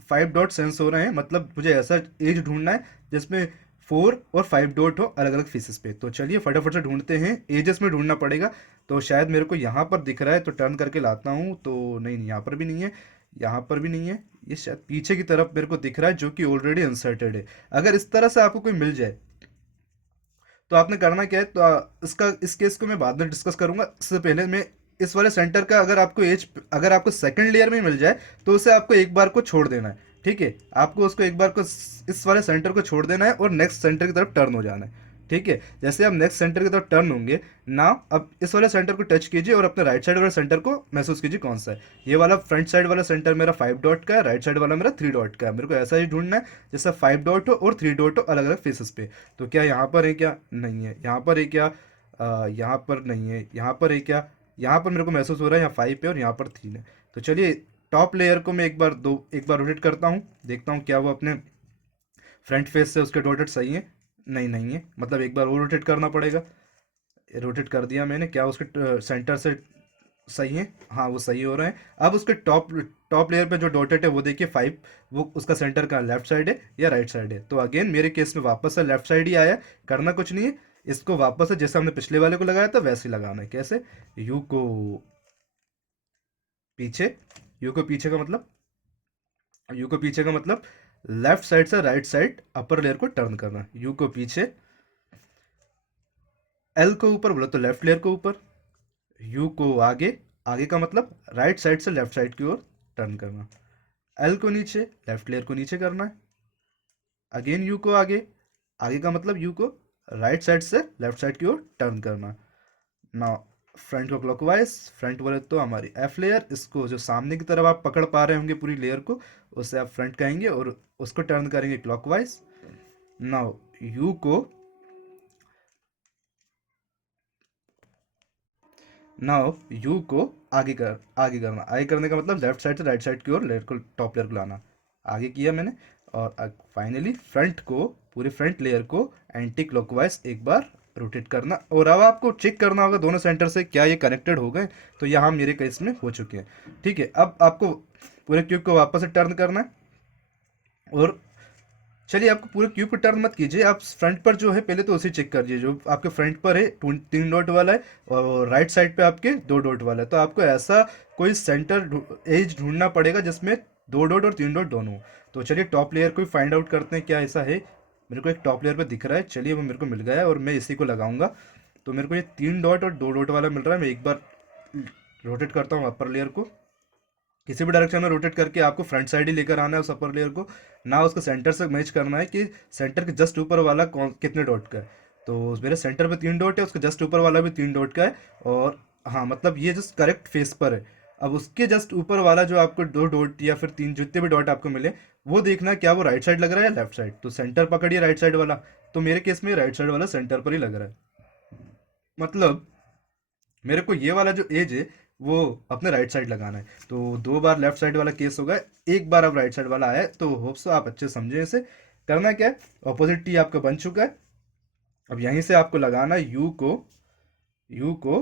फाइव डॉट सेंस हो रहे हैं, मतलब मुझे ऐसा एज ढूंढना है जिसमें 4 और 5 डॉट हो अलग अलग फेसेस पे। तो चलिए फटाफट से ढूंढते हैं, एजेस में ढूंढना पड़ेगा। तो शायद मेरे को यहाँ पर दिख रहा है तो टर्न करके लाता हूँ। तो नहीं नहीं, यहाँ पर भी नहीं है, यहाँ पर भी नहीं है, ये शायद पीछे की तरफ मेरे को दिख रहा है जो कि ऑलरेडी इंसर्टेड है। अगर इस तरह से आपको कोई मिल जाए तो आपने करना क्या है, तो इसका इस केस को मैं बाद में डिस्कस करूंगा। इससे पहले मैं इस वाले सेंटर का अगर आपको सेकंड लेयर में मिल जाए तो उसे आपको एक बार को छोड़ देना है। ठीक है, आपको उसको एक बार को इस वाले सेंटर को छोड़ देना है और नेक्स्ट सेंटर की तरफ टर्न हो जाना है। ठीक है, जैसे आप नेक्स्ट सेंटर की तरफ टर्न होंगे ना, अब इस वाले सेंटर को टच कीजिए और अपने राइट साइड वाले सेंटर को महसूस कीजिए कौन सा है। ये वाला फ्रंट साइड वाला सेंटर मेरा 5 डॉट का है, राइट साइड वाला मेरा 3 डॉट का है। मेरे को ऐसा ही ढूंढना है जैसा 5 डॉट हो और 3 डॉट हो अलग अलग फेसेस पे। तो क्या यहाँ पर है, क्या नहीं है, यहाँ पर है क्या, यहाँ पर नहीं है, यहाँ पर है क्या, यहाँ पर मेरे को महसूस हो रहा है यहाँ 5 है और यहाँ पर 3 है। तो चलिए टॉप लेयर को मैं एक बार रोटेट करता हूँ, देखता हूँ क्या वो अपने फ्रंट फेस से उसके डॉटेड सही है। नहीं नहीं है, मतलब एक बार और रोटेट करना पड़ेगा। रोटेट कर दिया मैंने, क्या उसके सेंटर से सही है, हाँ वो सही हो रहा है। अब उसके टॉप लेयर पे जो डॉटेड है वो देखिए 5, वो उसका सेंटर का लेफ्ट साइड है या राइट साइड है। तो अगेन मेरे केस में वापस से लेफ्ट साइड ही आया, करना कुछ नहीं है। इसको वापस से जैसे हमने पिछले वाले को लगाया था वैसे ही लगाना है। कैसे, यू को पीछे, यू को पीछे का मतलब, यू को पीछे का मतलब लेफ्ट साइड से राइट साइड अपर लेयर को टर्न करना। यू को पीछे, एल को ऊपर बोला तो लेफ्ट लेयर को ऊपर, यू को आगे, आगे का मतलब राइट साइड से लेफ्ट साइड की ओर टर्न करना। एल को नीचे, लेफ्ट लेयर को नीचे करना है। अगेन यू को आगे, आगे का मतलब यू को राइट साइड से लेफ्ट साइड की ओर टर्न करना। ना फ्रंट को क्लॉकवाइज, फ्रंट बोले तो हमारी एफ लेयर, इसको जो सामने की तरफ आप पकड़ पा रहे होंगे पूरी लेयर को, उससे आप फ्रंट कहेंगे और उसको टर्न करेंगे क्लॉकवाइज। नाउ यू को, नाउ यू को आगे करना। आगे करने का मतलब लेफ्ट साइड से राइट साइड की ओर लेयर को, टॉप लेयर को लाना। आगे किया मैंने। और फाइनली फ्रंट को, पूरे फ्रंट लेयर को एंटी क्लॉकवाइज एक बार रोटेट करना। और अब आपको चेक करना होगा दोनों सेंटर से क्या ये कनेक्टेड हो गए। तो यहाँ मेरे केस में हो चुके हैं। ठीक है, अब आपको पूरे क्यूब को वापस से टर्न करना है। और चलिए, आपको पूरे क्यूब को टर्न मत कीजिए, आप फ्रंट पर जो है पहले तो उसे चेक करिए जो आपके फ्रंट पर है 3 डॉट वाला है और राइट साइड पे आपके 2 डॉट वाला है। तो आपको ऐसा कोई सेंटर एज ढूंढना पड़ेगा जिसमें 2 डॉट और 3 डॉट दोनों हो। तो चलिए टॉप लेयर को फाइंड आउट करते हैं क्या ऐसा है। मेरे को एक टॉप लेयर पे दिख रहा है, चलिए वो मेरे को मिल गया है और मैं इसी को लगाऊंगा। तो मेरे को ये 3 डॉट और 2 डॉट वाला मिल रहा है। मैं एक बार रोटेट करता हूँ अपर लेयर को, किसी भी डायरेक्शन में रोटेट करके आपको फ्रंट साइड ही लेकर आना है उस अपर लेयर को। ना उसको सेंटर से मैच करना है कि सेंटर के जस्ट ऊपर वाला कौन कितने डॉट का है। तो मेरे सेंटर पे 3 डॉट है, उसके जस्ट ऊपर वाला भी 3 डॉट का है। और हाँ, मतलब ये जस्ट करेक्ट फेस पर है। अब उसके जस्ट ऊपर वाला जो आपको 2 डॉट या फिर 3, जितने भी डॉट आपको मिले वो देखना क्या वो राइट साइड लग रहा है या लेफ्ट साइड। तो सेंटर पकड़िए राइट साइड वाला। तो मेरे केस में राइट साइड वाला सेंटर पर ही लग रहा है। मतलब मेरे को ये वाला जो एज है वो अपने राइट साइड लगाना है। तो 2 बार लेफ्ट साइड वाला केस होगा, एक बार अब राइट साइड वाला आया है। तो होप सो आप अच्छे समझे इसे। करना क्या है, ऑपोजिट टी आपका बन चुका है। अब यहीं से आपको लगाना है यू को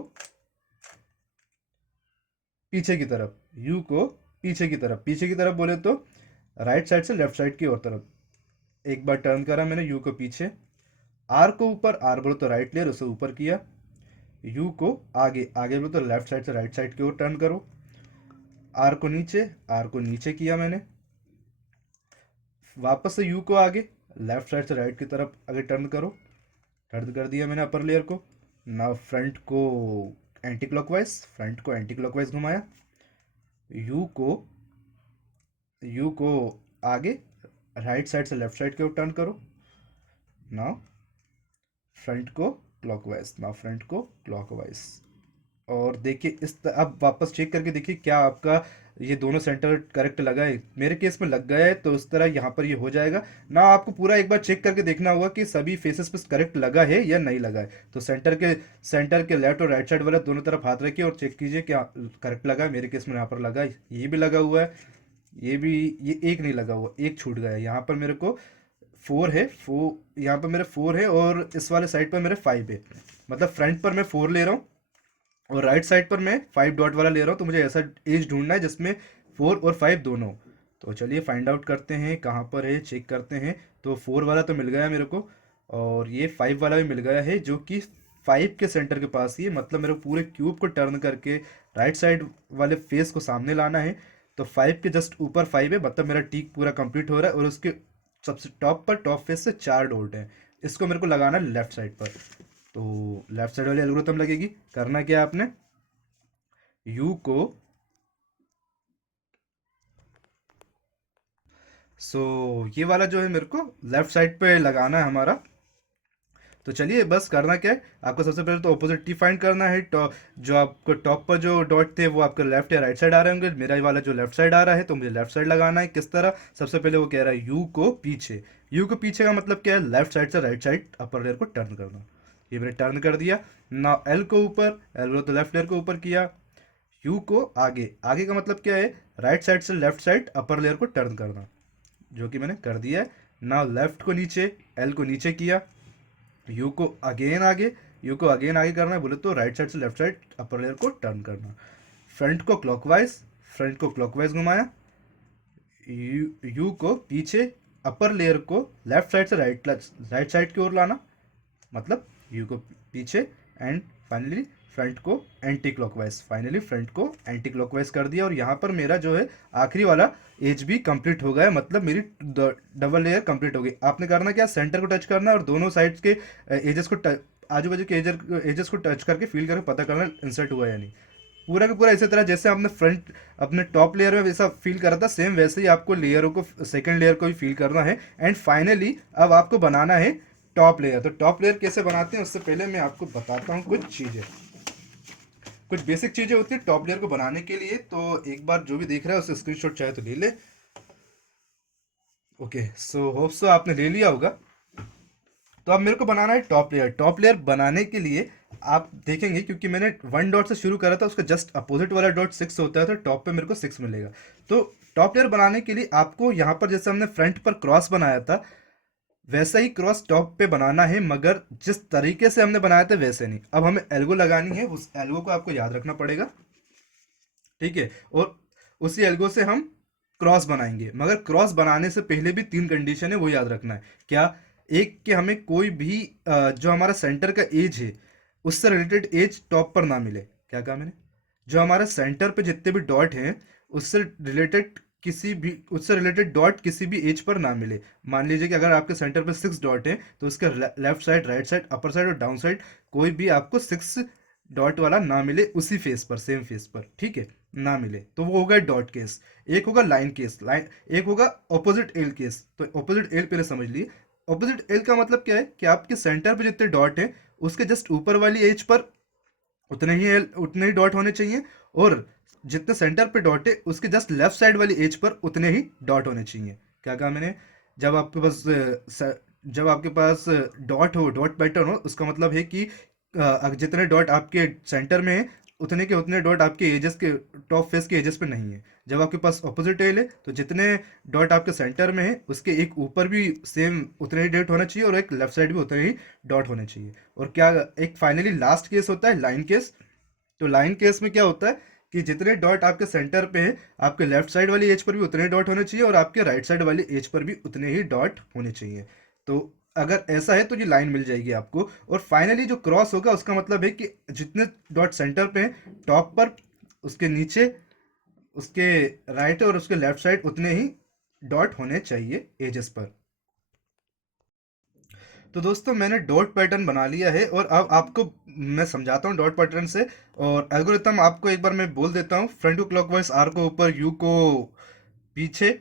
पीछे की तरफ, यू को पीछे की तरफ बोले तो राइट साइड से लेफ्ट साइड की ओर तरफ। एक बार टर्न करा मैंने यू को पीछे, आर को ऊपर, आर बोले तो राइट लेयर उसे ऊपर किया। यू को आगे, आगे बोले तो लेफ्ट साइड से राइट साइड की ओर टर्न करो। आर को नीचे, आर को नीचे किया मैंने। वापस से यू को आगे, लेफ्ट साइड से राइट की तरफ आगे टर्न करो। टर्न कर दिया मैंने अपर लेयर को। नाउ फ्रंट को एंटी क्लॉकवाइज, फ्रंट को एंटी क्लॉकवाइज घुमाया। यू को यू को आगे राइट साइड से लेफ्ट साइड की ओर टर्न करो। नाउ फ्रंट को क्लॉकवाइज, नाउ फ्रंट को क्लॉकवाइज। और देखिए अब वापस चेक करके देखिए क्या आपका ये दोनों सेंटर करेक्ट लगा है। मेरे केस में लग गया है तो उस तरह यहाँ पर ये हो जाएगा ना। आपको पूरा एक बार चेक करके देखना होगा कि सभी फेसेस पे करेक्ट लगा है या नहीं लगा है। तो सेंटर के लेफ्ट और राइट साइड वाले दोनों तरफ हाथ रखिए और चेक कीजिए क्या करेक्ट लगा है। मेरे केस में यहाँ पर लगा है, ये भी लगा हुआ है, ये भी, ये एक नहीं लगा हुआ, एक छूट गया है। यहाँ पर मेरे को फोर है, यहाँ पर मेरे फोर है और इस वाले साइड पर मेरे फाइव है। मतलब फ्रंट पर मैं फोर ले रहा हूँ और राइट साइड पर मैं फाइव डॉट वाला ले रहा हूँ। तो मुझे ऐसा एज ढूंढना है जिसमें फोर और फाइव दोनों। तो चलिए फाइंड आउट करते हैं कहाँ पर है, चेक करते हैं। तो फोर वाला तो मिल गया मेरे को और ये फाइव वाला भी मिल गया है जो कि फाइव के सेंटर के पास ही है। मतलब मेरे को पूरे क्यूब को टर्न करके राइट साइड वाले फेस को सामने लाना है। तो फाइव के जस्ट ऊपर फाइव है, मतलब मेरा टीक पूरा कंप्लीट हो रहा है और उसके सबसे टॉप पर टॉप फेस से चार डॉट है। इसको मेरे को लगाना है लेफ्ट साइड पर। तो लेफ्ट साइड वाली एल्गोरिथम लगेगी। करना क्या है आपने, यू को ये वाला जो है मेरे को लेफ्ट साइड पे लगाना है हमारा। तो चलिए बस करना क्या है, आपको सबसे पहले तो ऑपोजिट टी फाइंड करना है। जो आपको टॉप पर जो डॉट थे वो आपके लेफ्ट या राइट साइड आ रहे होंगे। मेरा वाला जो लेफ्ट साइड आ रहा है तो मुझे लेफ्ट साइड लगाना है। किस तरह, सबसे पहले वो कह रहा है यू को पीछे। यू को पीछे का मतलब क्या है, लेफ्ट साइड से राइट साइड अपर लेयर को टर्न करना। ये मैंने टर्न कर दिया ना। एल को ऊपर, एल तो लेफ्ट लेयर को ऊपर किया। यू को आगे, आगे का मतलब क्या है, राइट साइड से लेफ्ट साइड अपर लेयर को टर्न करना, जो कि मैंने कर दिया है। ना लेफ्ट को नीचे, एल को नीचे किया। यू को अगेन आगे, यू को अगेन आगे करना है बोले तो राइट साइड से लेफ्ट साइड अपर लेयर को टर्न करना। फ्रंट को क्लॉकवाइज, फ्रंट को क्लॉकवाइज घुमाया। यू को पीछे, अपर लेयर को लेफ्ट साइड से राइट साइड की ओर लाना, मतलब यू को पीछे। एंड फाइनली फ्रंट को एंटी क्लॉकवाइज, फाइनली फ्रंट को एंटी क्लॉकवाइज कर दिया। और यहाँ पर मेरा जो है आखिरी वाला एज भी कंप्लीट हो गया है, मतलब मेरी डबल लेयर कंप्लीट हो गई। आपने करना क्या, सेंटर को टच करना है और दोनों साइड्स के एजेस को आजू बाजू के एजेस को टच करके फील करके पता करना इंसर्ट हुआ या नहीं। पूरा का पूरा इसी तरह जैसे आपने फ्रंट अपने टॉप लेयर में वैसा फील करा था, सेम वैसे ही आपको लेयरों को, सेकंड लेयर को भी फील करना है। एंड फाइनली अब आपको बनाना है टॉप लेयर। तो टॉप लेयर कैसे बनाते हैं उससे पहले मैं आपको बताता हूँ कुछ चीज़ें, कुछ बेसिक चीज़ें होती है टॉप लेयर को बनाने के लिए। तो एक बार जो भी देख रहा है उससे स्क्रीनशॉट चाहे तो ले ले। ओके, सो होप सो आपने ले लिया होगा। तो अब मेरे को बनाना है टॉप लेयर। टॉप लेयर बनाने के लिए आप देखेंगे, क्योंकि मैंने वन डॉट से शुरू करा था, उसका जस्ट अपोजिट वाला डॉट सिक्स होता है, तो टॉप पे मेरे को सिक्स मिलेगा। तो टॉप लेयर बनाने के लिए आपको यहाँ पर जैसे हमने फ्रंट पर क्रॉस बनाया था वैसा ही क्रॉस टॉप पे बनाना है, मगर जिस तरीके से हमने बनाया था वैसे नहीं। अब हमें एल्गो लगानी है, उस एल्गो को आपको याद रखना पड़ेगा, ठीक है। और उसी एल्गो से हम क्रॉस बनाएंगे, मगर क्रॉस बनाने से पहले भी तीन कंडीशन है, वो याद रखना है। क्या, एक कि हमें कोई भी जो हमारा सेंटर का एज है उससे रिलेटेड एज टॉप पर ना मिले। क्या कहा मैंने, जो हमारे सेंटर पे जितने भी डॉट हैं उससे रिलेटेड डॉट किसी भी एज पर ना मिले। मान लीजिए कि अगर आपके सेंटर पे सिक्स डॉट है तो उसके left side, right side, upper side और डाउन साइड कोई भी आपको सिक्स डॉट वाला ना मिले उसी फेस पर, सेम फेस पर, ठीक है, ना मिले। तो वो होगा डॉट केस। एक होगा लाइन केस, लाइन एक होगा ऑपोजिट एल केस। तो ऑपोजिट एल पहले समझ लिए। ऑपोजिट एल का मतलब क्या है कि आपके सेंटर पे जितने डॉट हैं उसके जस्ट ऊपर वाली एज पर उतने ही डॉट होने चाहिए, और जितने सेंटर पे डॉट है उसके जस्ट लेफ्ट साइड वाली एज पर उतने ही डॉट होने चाहिए। क्या कहा मैंने, जब आपके पास जब आपके पास डॉट हो, डॉट पैटर्न हो, उसका मतलब है कि जितने डॉट आपके सेंटर में है उतने के उतने डॉट आपके एजेस के, टॉप फेस के एजेस पे नहीं है। जब आपके पास ऑपोजिट टेल है तो जितने डॉट आपके सेंटर में है उसके एक ऊपर भी सेम उतने ही डॉट होना चाहिए और एक लेफ्ट साइड भी उतने ही डॉट होने चाहिए। और क्या, एक फाइनली लास्ट केस होता है लाइन केस। तो लाइन केस में क्या होता है कि जितने डॉट आपके सेंटर पे है आपके लेफ्ट साइड वाली एज पर भी उतने डॉट होने चाहिए और आपके राइट साइड वाली एज पर भी उतने ही डॉट होने चाहिए। तो अगर ऐसा है तो ये लाइन मिल जाएगी आपको। और फाइनली जो क्रॉस होगा उसका मतलब है कि जितने डॉट सेंटर पे हैं टॉप पर, उसके नीचे, उसके राइट और उसके लेफ्ट साइड उतने ही डॉट होने चाहिए एजेस पर। तो दोस्तों मैंने डॉट पैटर्न बना लिया है और अब आपको मैं समझाता हूँ डॉट पैटर्न से। और एल्गोरिथम आपको एक बार मैं बोल देता हूँ। फ्रंट को क्लॉकवाइज, आर को ऊपर, यू को पीछे,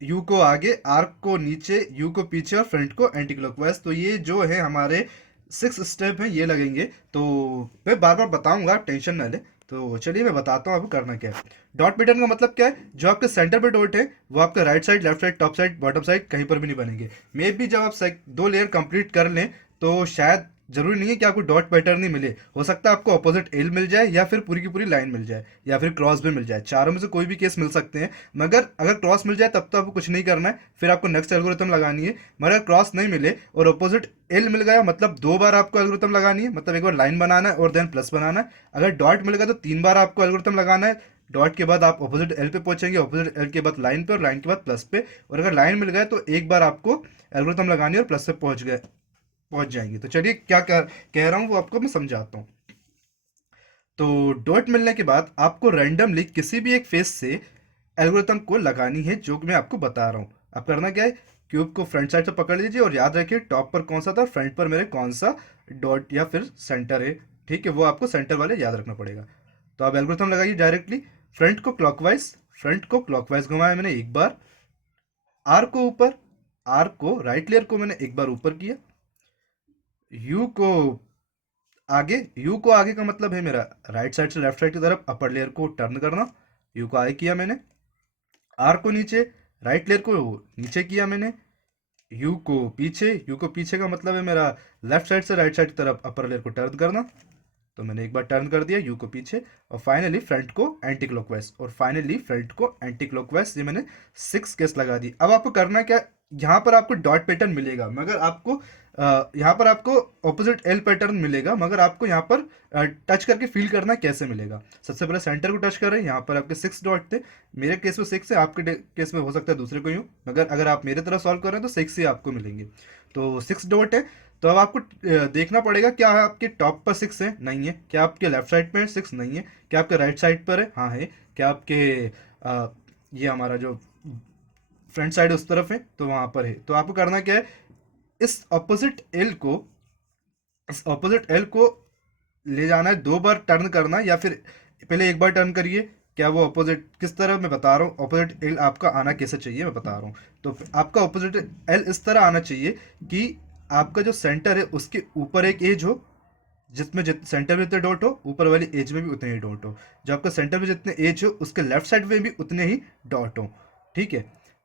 यू को आगे, आर को नीचे, यू को पीछे और फ्रंट को एंटी क्लॉकवाइज। तो ये जो है हमारे 6 स्टेप हैं ये लगेंगे। तो मैं बार बार बताऊंगा, आप टेंशन ना ले। तो चलिए मैं बताता हूँ आपको करना क्या है। डॉट पैटर्न का मतलब क्या है, जो आपके सेंटर पे डॉट है वो आपका right side, left side, top side, bottom side कहीं पर भी नहीं बनेंगे। मे भी जब आप 2 लेयर कंप्लीट कर लें तो शायद जरूरी नहीं है कि आपको डॉट पैटर्न ही मिले। हो सकता है आपको अपोजिट एल मिल जाए या फिर पूरी की पूरी लाइन मिल जाए या फिर क्रॉस भी मिल जाए। चारों में से कोई भी केस मिल सकते हैं। मगर अगर क्रॉस मिल जाए तब तो आपको कुछ नहीं करना है, फिर आपको नेक्स्ट एल्गोरिथम लगानी है। मगर अगर क्रॉस नहीं मिले और अपोजिट एल मिल गया मतलब 2 बार आपको एल्गोरिथम लगानी है, मतलब एक बार लाइन बनाना है और देन प्लस बनाना है। अगर डॉट मिल गया तो 3 बार आपको एल्गोरिथम लगाना है। डॉट के बाद आप ऑपोजिट एल पे पहुंचेंगे, ऑपोजिट एल के बाद लाइन पे और लाइन के बाद प्लस पे। और अगर लाइन मिल गया तो एक बार आपको एल्गोरिथम लगानी है और प्लस पे पहुंच जाएंगे। तो चलिए क्या कह रहा हूँ वो आपको मैं समझाता हूँ। तो डॉट मिलने के बाद आपको रैंडमली किसी भी एक फेस से एल्गोरिथम को लगानी है, जो कि मैं आपको बता रहा हूँ। अब करना क्या है, क्यूब को फ्रंट साइड से पकड़ लीजिए और याद रखिए टॉप पर कौन सा था, फ्रंट पर मेरे कौन सा डॉट या फिर सेंटर है। ठीक है, वो आपको सेंटर वाले याद रखना पड़ेगा। तो आप एल्गोरिथम लगाइए डायरेक्टली। फ्रंट को क्लॉकवाइज घुमाया मैंने एक बार, आर को ऊपर, आर को राइट लेयर को मैंने एक बार ऊपर किया, यू को आगे, यू को आगे का मतलब है मेरा राइट साइड से लेफ्ट साइड की तरफ अपर लेयर को टर्न करना, यू को आगे किया मैंने। आर को नीचे, राइट लेयर को नीचे किया मैंने। यू को पीछे, यू को पीछे का मतलब है मेरा लेफ्ट साइड से राइट साइड की तरफ अपर लेयर को टर्न करना। तो मैंने एक बार टर्न कर दिया यू को पीछे। और फाइनली फ्रंट को एंटी क्लॉकवाइज, और फाइनली फ्रंट को एंटी क्लॉकवाइज। ये मैंने 6 केस लगा दी। अब आपको करना क्या, यहाँ पर आपको डॉट पैटर्न मिलेगा मगर आपको यहाँ पर आपको ऑपोजिट एल पैटर्न मिलेगा, मगर आपको यहाँ पर टच करके फील करना कैसे मिलेगा। सबसे पहले सेंटर को टच कर रहे हैं, यहाँ पर आपके 6 डॉट थे। मेरे केस में 6 है, आपके केस में हो सकता है दूसरे को यूँ, मगर अगर आप मेरे तरह सॉल्व कर रहे हैं तो 6 ही आपको मिलेंगे। तो 6 डॉट है। तो अब आपको देखना पड़ेगा क्या आपके टॉप पर 6 है, नहीं है। क्या आपके लेफ्ट साइड पर 6, नहीं है। क्या आपके राइट साइड पर है, हाँ है। क्या आपके ये हमारा जो फ्रंट साइड उस तरफ है तो वहां पर है। तो आपको करना क्या है, इस ऑपोजिट एल को इस ऑपोजिट एल को ले जाना है, 2 बार टर्न करना है, या फिर पहले एक बार टर्न करिए। क्या वो ऑपोजिट किस तरह मैं बता रहा हूँ, ऑपोजिट एल आपका आना कैसे चाहिए मैं बता रहा हूँ। तो आपका ऑपोजिट एल इस तरह आना चाहिए कि आपका जो सेंटर है उसके ऊपर एक एज हो, जिसमें सेंटर में जितने डॉट हो ऊपर वाली एज में भी उतने ही डॉट हो। जो आपका सेंटर में जितने एज हो उसके लेफ्ट साइड में भी उतने ही डॉट हो। ठीक है।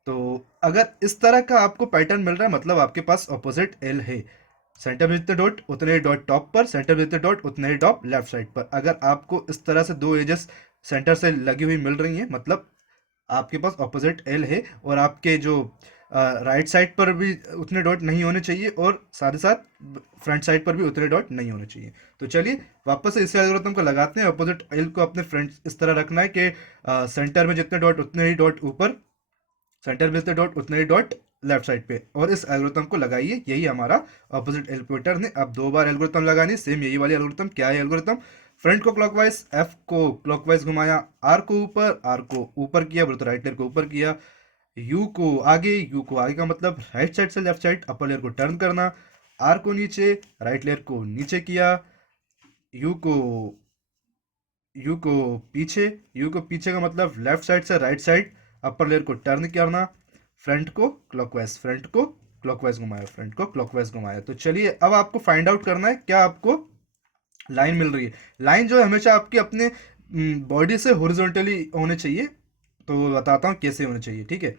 तो अगर इस तरह का आपको पैटर्न मिल रहा है मतलब आपके पास ऑपोजिट एल है। सेंटर में जितने डॉट उतने ही डॉट टॉप पर, सेंटर में जितने डॉट उतने ही डॉट लेफ्ट साइड पर। अगर आपको इस तरह से 2 एजेस सेंटर से लगी हुई मिल रही हैं मतलब आपके पास ऑपोजिट एल है। और आपके जो राइट साइड पर भी उतने डॉट नहीं होने चाहिए और साथ ही साथ फ्रंट साइड पर भी उतने डॉट नहीं होने चाहिए। तो चलिए वापस से इसी एल्गोरिथम को लगाते हैं। ऑपोजिट एल को अपने फ्रंट इस तरह रखना है कि सेंटर में जितने डॉट उतने ही डॉट ऊपर, सेंटर में जितने डॉट उतने ही डॉट लेफ्ट साइड पे, और इस एल्गोरिथम को लगाइए। यही हमारा ऑपोजिट एल पैटर्न है। अब 2 बार एल्गोरिथम लगानी, सेम यही वाली एल्गोरिथम। क्या है एल्गोरिथम, फ्रंट को क्लॉकवाइज, एफ को क्लॉकवाइज घुमाया, आर को ऊपर किया, बोले तो राइट लेयर को ऊपर किया। यू को आगे का मतलब राइट साइड से लेफ्ट साइड अपर लेयर को टर्न करना। आर को नीचे, राइट लेयर को नीचे किया। यू को यू को पीछे, यू को पीछे का मतलब लेफ्ट साइड से राइट साइड अपर लेयर को टर्न करना। फ्रंट को क्लॉकवाइज घुमाया, फ्रंट को क्लॉकवाइज घुमाया। तो चलिए अब आपको फाइंड आउट करना है क्या आपको लाइन मिल रही है। लाइन जो है हमेशा आपकी अपने बॉडी से हॉरिजॉन्टली होने चाहिए। तो बताता हूँ कैसे होने चाहिए। ठीक है,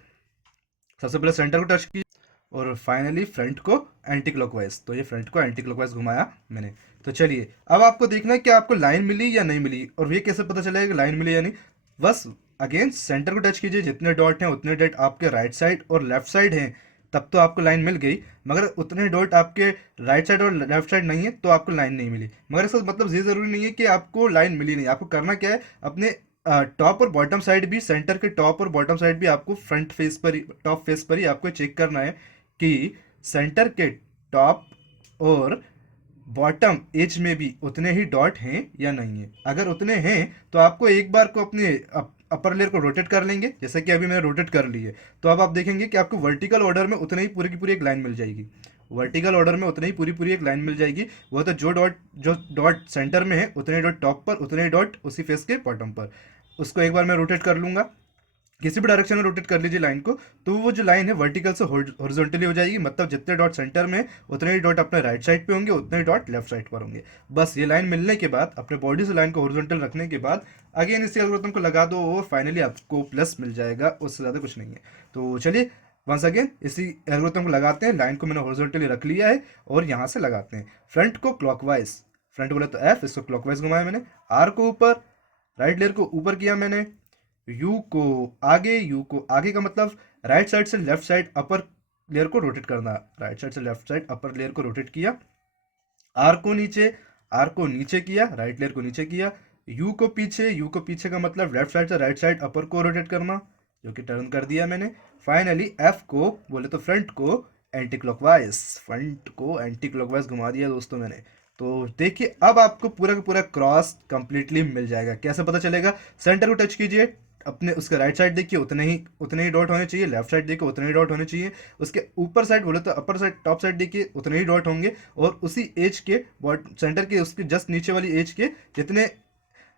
सबसे पहले सेंटर को टच की और फाइनली फ्रंट को एंटी क्लॉकवाइज। तो ये फ्रंट को एंटी क्लॉकवाइज घुमाया मैंने। तो चलिए अब आपको देखना है कि आपको लाइन मिली या नहीं मिली, और ये कैसे पता चलेगा कि लाइन मिली या नहीं। बस अगेन सेंटर को टच कीजिए, जितने डॉट हैं उतने डॉट आपके राइट साइड और लेफ्ट साइड हैं तब तो आपको लाइन मिल गई। मगर उतने डॉट आपके राइट साइड और लेफ्ट साइड नहीं है तो आपको लाइन नहीं मिली। मगर इसका मतलब ये जरूरी नहीं है कि आपको लाइन मिली नहीं। आपको करना क्या है, अपने टॉप और बॉटम साइड भी, सेंटर के टॉप और बॉटम साइड भी आपको फ्रंट फेस पर ही, टॉप फेस पर ही आपको चेक करना है कि सेंटर के टॉप और बॉटम एज में भी उतने ही डॉट हैं या नहीं है। अगर उतने हैं तो आपको एक बार को अपने अपर लेयर को रोटेट कर लेंगे, जैसे कि अभी मैंने रोटेट कर ली है। तो अब आप देखेंगे कि आपको वर्टिकल ऑर्डर में उतने ही पूरी की पूरी एक लाइन मिल जाएगी। वर्टिकल ऑर्डर में उतनी ही पूरी पूरी एक लाइन मिल जाएगी। वो तो जो डॉट सेंटर में है उतने डॉट टॉप पर, उतने डॉट उसी फेस के बॉटम पर। उसको एक बार मैं रोटेट कर लूंगा, किसी भी डायरेक्शन में रोटेट कर लीजिए लाइन को, तो वो जो लाइन है वर्टिकल से हॉरिजॉन्टली हो जाएगी। मतलब जितने डॉट सेंटर में उतने ही डॉट अपने राइट साइड पे होंगे, उतने ही डॉट लेफ्ट साइड पर होंगे। बस ये लाइन मिलने के बाद, अपने बॉडी से लाइन को हॉरिजॉन्टल रखने के बाद अगेन इसी एल्गोरिथम को लगा दो और फाइनली आपको प्लस मिल जाएगा, उससे ज़्यादा कुछ नहीं है। तो चलिए वंस अगेन इसी एल्गोरिथम को लगाते हैं। लाइन को मैंने हॉरिजॉन्टली रख लिया है और यहाँ से लगाते हैं। फ्रंट को क्लॉकवाइज, फ्रंट बोले तो एफ, इसको क्लॉकवाइज घुमाया मैंने। आर को ऊपर, राइट लेयर को ऊपर किया मैंने। यू को आगे, यू को आगे का मतलब राइट साइड से लेफ्ट साइड अपर लेयर को रोटेट करना, राइट साइड से लेफ्ट साइड अपर लेयर को रोटेट किया। आर को नीचे, आर को नीचे किया, राइट लेयर को नीचे किया। यू को पीछे, यू को पीछे का मतलब लेफ्ट साइड से राइट साइड अपर को रोटेट करना, जो कि टर्न कर दिया मैंने। फाइनली एफ को बोले तो फ्रंट को एंटी क्लॉकवाइज, फ्रंट को एंटी क्लॉकवाइज घुमा दिया दोस्तों मैंने। तो देखिए अब आपको पूरा का पूरा क्रॉस कंप्लीटली मिल जाएगा। कैसे पता चलेगा? सेंटर को टच कीजिए, अपने उसके राइट साइड देखिए उतने ही डॉट होने चाहिए, लेफ्ट साइड देखिए उतने ही डॉट होने चाहिए, उसके ऊपर साइड बोले तो अपर साइड टॉप साइड देखिए उतने ही डॉट होंगे, और उसी एज के सेंटर के उसके जस्ट नीचे वाली एज के जितने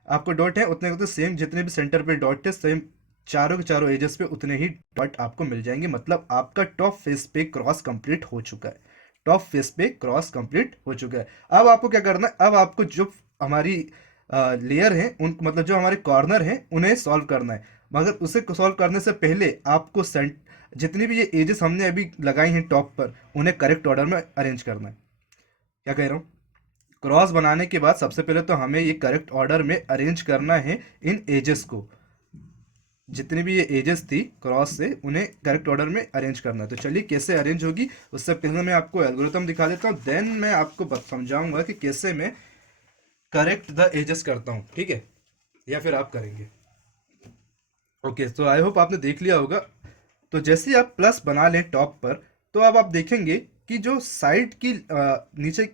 आपको डॉट है उतने उतने सेम, जितने भी सेंटर पे डॉट है सेम चारों के चारों एजेस पे उतने ही डॉट आपको मिल जाएंगे। मतलब आपका टॉप फेस पे क्रॉस कंप्लीट हो चुका है, टॉप फेस पे क्रॉस कंप्लीट हो चुका है। अब आपको क्या करना है? अब आपको जो हमारी लेयर है उन मतलब जो हमारे कॉर्नर हैं उन्हें सॉल्व करना है। मगर उसे सॉल्व करने से पहले आपको जितनी भी ये एजेस हमने अभी लगाई हैं टॉप पर, उन्हें करेक्ट ऑर्डर में अरेंज करना है। क्या कह रहा हूँ? क्रॉस बनाने के बाद सबसे पहले तो हमें ये करेक्ट ऑर्डर में अरेंज करना है इन एजेस को। जितनी भी ये एजेस थी क्रॉस से, उन्हें करेक्ट ऑर्डर में अरेंज करना है। तो चलिए कैसे अरेंज होगी उससे पहले मैं आपको एल्गोरिथम दिखा देता हूँ, देन मैं आपको समझाऊंगा कि कैसे मैं करेक्ट द एजेस करता हूँ, ठीक है? या फिर आप करेंगे? ओके, तो आई होप आपने देख लिया होगा। तो जैसे ही आप प्लस बना लें टॉप पर, तो अब आप देखेंगे कि जो साइड की नीचे